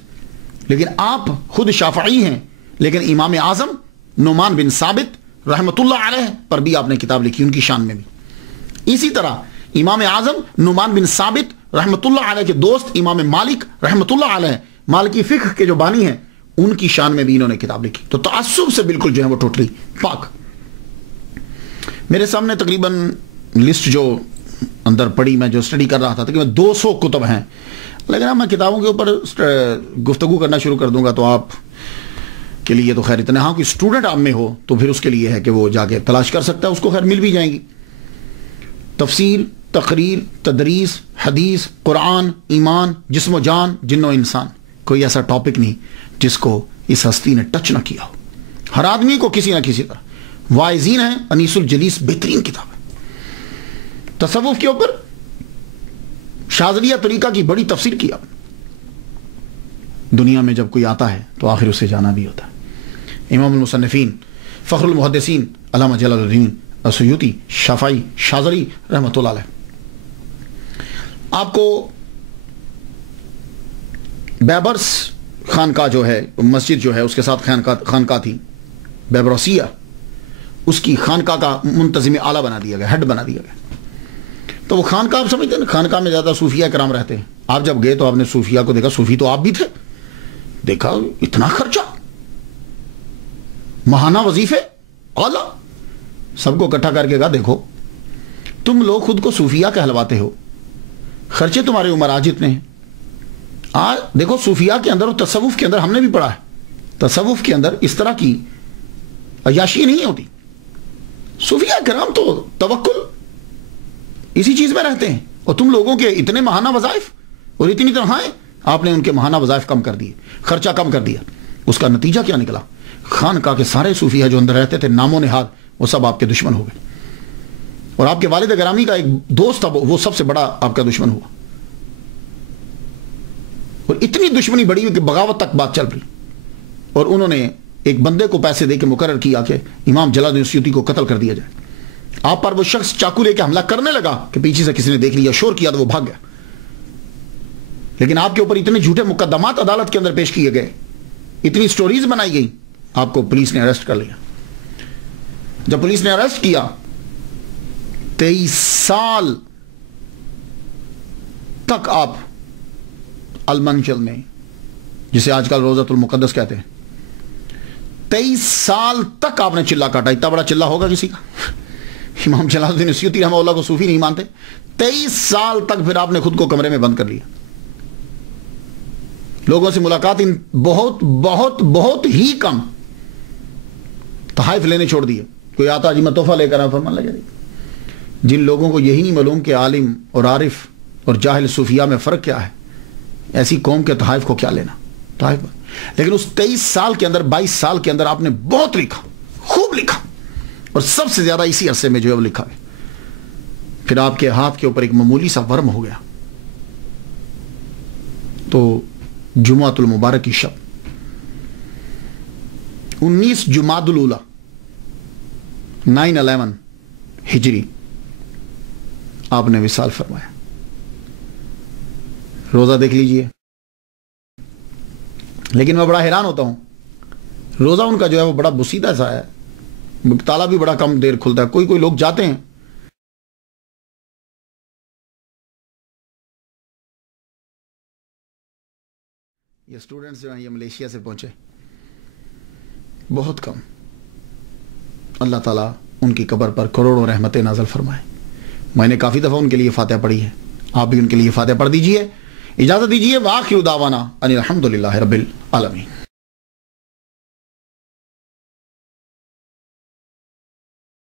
لیکن آپ خود شافعی ہیں، لیکن امام اعظم نعمان بن ثابت رحمۃ اللہ علیہ پر بھی آپ نے کتاب لکھی، ان کی شان میں بھی۔ اسی طرح امام اعظم نعمان بن ثابت رحمۃ اللہ علیہ کے دوست امام مالک رحمۃ اللہ علیہ، مالکی فقہ کے جو بانی ہیں، ان کی شان میں بھی انہوں نے کتاب لکھی۔ تو تعصب سے بالکل جو ہے وہ ٹوٹلی پاک۔ میرے سامنے تقریباً لسٹ جو اندر پڑی، میں جو اسٹڈی کر رہا تھا، تقریباً 200 کتب ہیں، لیکن اب میں کتابوں کے اوپر گفتگو کرنا شروع کر دوں گا تو آپ کے لیے تو خیر اتنا، ہاں کوئی اسٹوڈنٹ آپ میں ہو تو پھر اس کے لیے ہے کہ وہ جا کے تلاش کر سکتا ہے، اس کو خیر مل بھی جائیں گی۔ تفسیر، تقریر، تدریس، حدیث، قرآن، ایمان، جسم و جان، جن و انسان، کوئی ایسا ٹاپک نہیں جس کو اس ہستی نے ٹچ نہ کیا ہو۔ ہر آدمی کو کسی نہ کسی طرح واعظین ہیں۔ انیس الجلیس بہترین کتاب ہے۔ تصوف کے اوپر شاذلیہ طریقہ کی بڑی تفسیر کیا۔ دنیا میں جب کوئی آتا ہے تو آخر اسے جانا بھی ہوتا ہے۔ امام المصنفین فخر المحدثین علامہ جلال الدین سیوطی شافعی شاذلی رحمۃ اللہ علیہ۔ آپ کو بیبرس خانقاہ جو ہے، مسجد جو ہے اس کے ساتھ خانقاہ تھی بیبروسیہ، اس کی خانقاہ کا منتظم اعلیٰ بنا دیا گیا، ہیڈ بنا دیا گیا۔ تو وہ خانقاہ آپ سمجھتے ہیں، خانقاہ میں زیادہ صوفیہ کرام رہتے ہیں۔ آپ جب گئے تو آپ نے صوفیہ کو دیکھا، صوفی تو آپ بھی تھے، دیکھا اتنا خرچہ، ماہانہ وظیفے اعلیٰ، سب کو اکٹھا کر کے کہا دیکھو تم لوگ خود کو صوفیہ کہلواتے ہو، خرچے تمہارے عمر جتنے ہیں، آج دیکھو صوفیہ کے اندر اور تصوف کے اندر ہم نے بھی پڑھا ہے، تصوف کے اندر اس طرح کی عیاشی نہیں ہوتی۔ صوفیہ کرام تو توکل اسی چیز میں رہتے ہیں، اور تم لوگوں کے اتنے ماہانہ وظائف اور اتنی تنخواہیں، آپ نے ان کے ماہانہ وظائف کم کر دیے، خرچہ کم کر دیا۔ اس کا نتیجہ کیا نکلا؟ خانقاہ کے سارے صوفیہ جو اندر رہتے تھے نام و نہاد وہ سب آپ کے دشمن ہو گئے، اور آپ کے والد گرامی کا ایک دوست تھا وہ سب سے بڑا آپ کا دشمن ہوا، اور اتنی دشمنی بڑی ہوئی کہ بغاوت تک بات چل رہی، اور انہوں نے ایک بندے کو پیسے دے کے مقرر کیا کہ امام جلال الدین سیوطی کو قتل کر دیا جائے۔ آپ پر وہ شخص چاقو لے کے حملہ کرنے لگا کہ پیچھے سے کسی نے دیکھ لیا، شور کیا تو وہ بھاگ گیا، لیکن آپ کے اوپر اتنے جھوٹے مقدمات عدالت کے اندر پیش کیے گئے، اتنی سٹوریز بنائی گئی، آپ کو پولیس نے اریسٹ کر لیا۔ جب پولیس نے اریسٹ کیا 23 سال تک آپ المنچل میں، جسے آج کل روضۃ المقدس کہتے ہیں، 23 سال تک آپ نے چلہ کاٹا۔ اتنا بڑا چلہ ہوگا کسی کا؟ امام جلال الدین سیوطی رحمہ اللہ کو صوفی نہیں مانتے۔ 23 سال تک پھر آپ نے خود کو کمرے میں بند کر لیا، لوگوں سے ملاقات بہت بہت بہت ہی کم، تحائف لینے چھوڑ دیے۔ کوئی آتا جی میں تحفہ لے کر آیا، فرمان لگے جن لوگوں کو یہی نہیں معلوم کہ عالم اور عارف اور جاہل صوفیہ میں فرق کیا ہے، ایسی قوم کے تحائف کو کیا لینا۔ طائف پر. لیکن اس 23 سال کے اندر 22 سال کے اندر آپ نے بہت لکھا, خوب لکھا, اور سب سے زیادہ اسی عرصے میں جو ہے وہ لکھا ہے. پھر آپ کے ہاتھ کے اوپر ایک معمولی سا ورم ہو گیا. تو جمعۃ المبارک کی شب 19 جمادی الاولیٰ 9/11 ہجری آپ نے وصال فرمایا. روزہ دیکھ لیجئے. لیکن میں بڑا حیران ہوتا ہوں, روزہ ان کا جو ہے وہ بڑا بسیدہ سا ہے, تالا بھی بڑا کم دیر کھلتا ہے. کوئی لوگ جاتے ہیں, یہ اسٹوڈنٹس جو ہیں یہ ملیشیا سے پہنچے, بہت کم. اللہ تعالیٰ ان کی قبر پر کروڑوں رحمتیں نازل فرمائے. میں نے کافی دفعہ ان کے لیے فاتحہ پڑھی ہے, آپ بھی ان کے لیے فاتحہ پڑھ دیجئے. اجازت دیجئے. وآخر دعوانا ان الحمدللہ رب العالمین.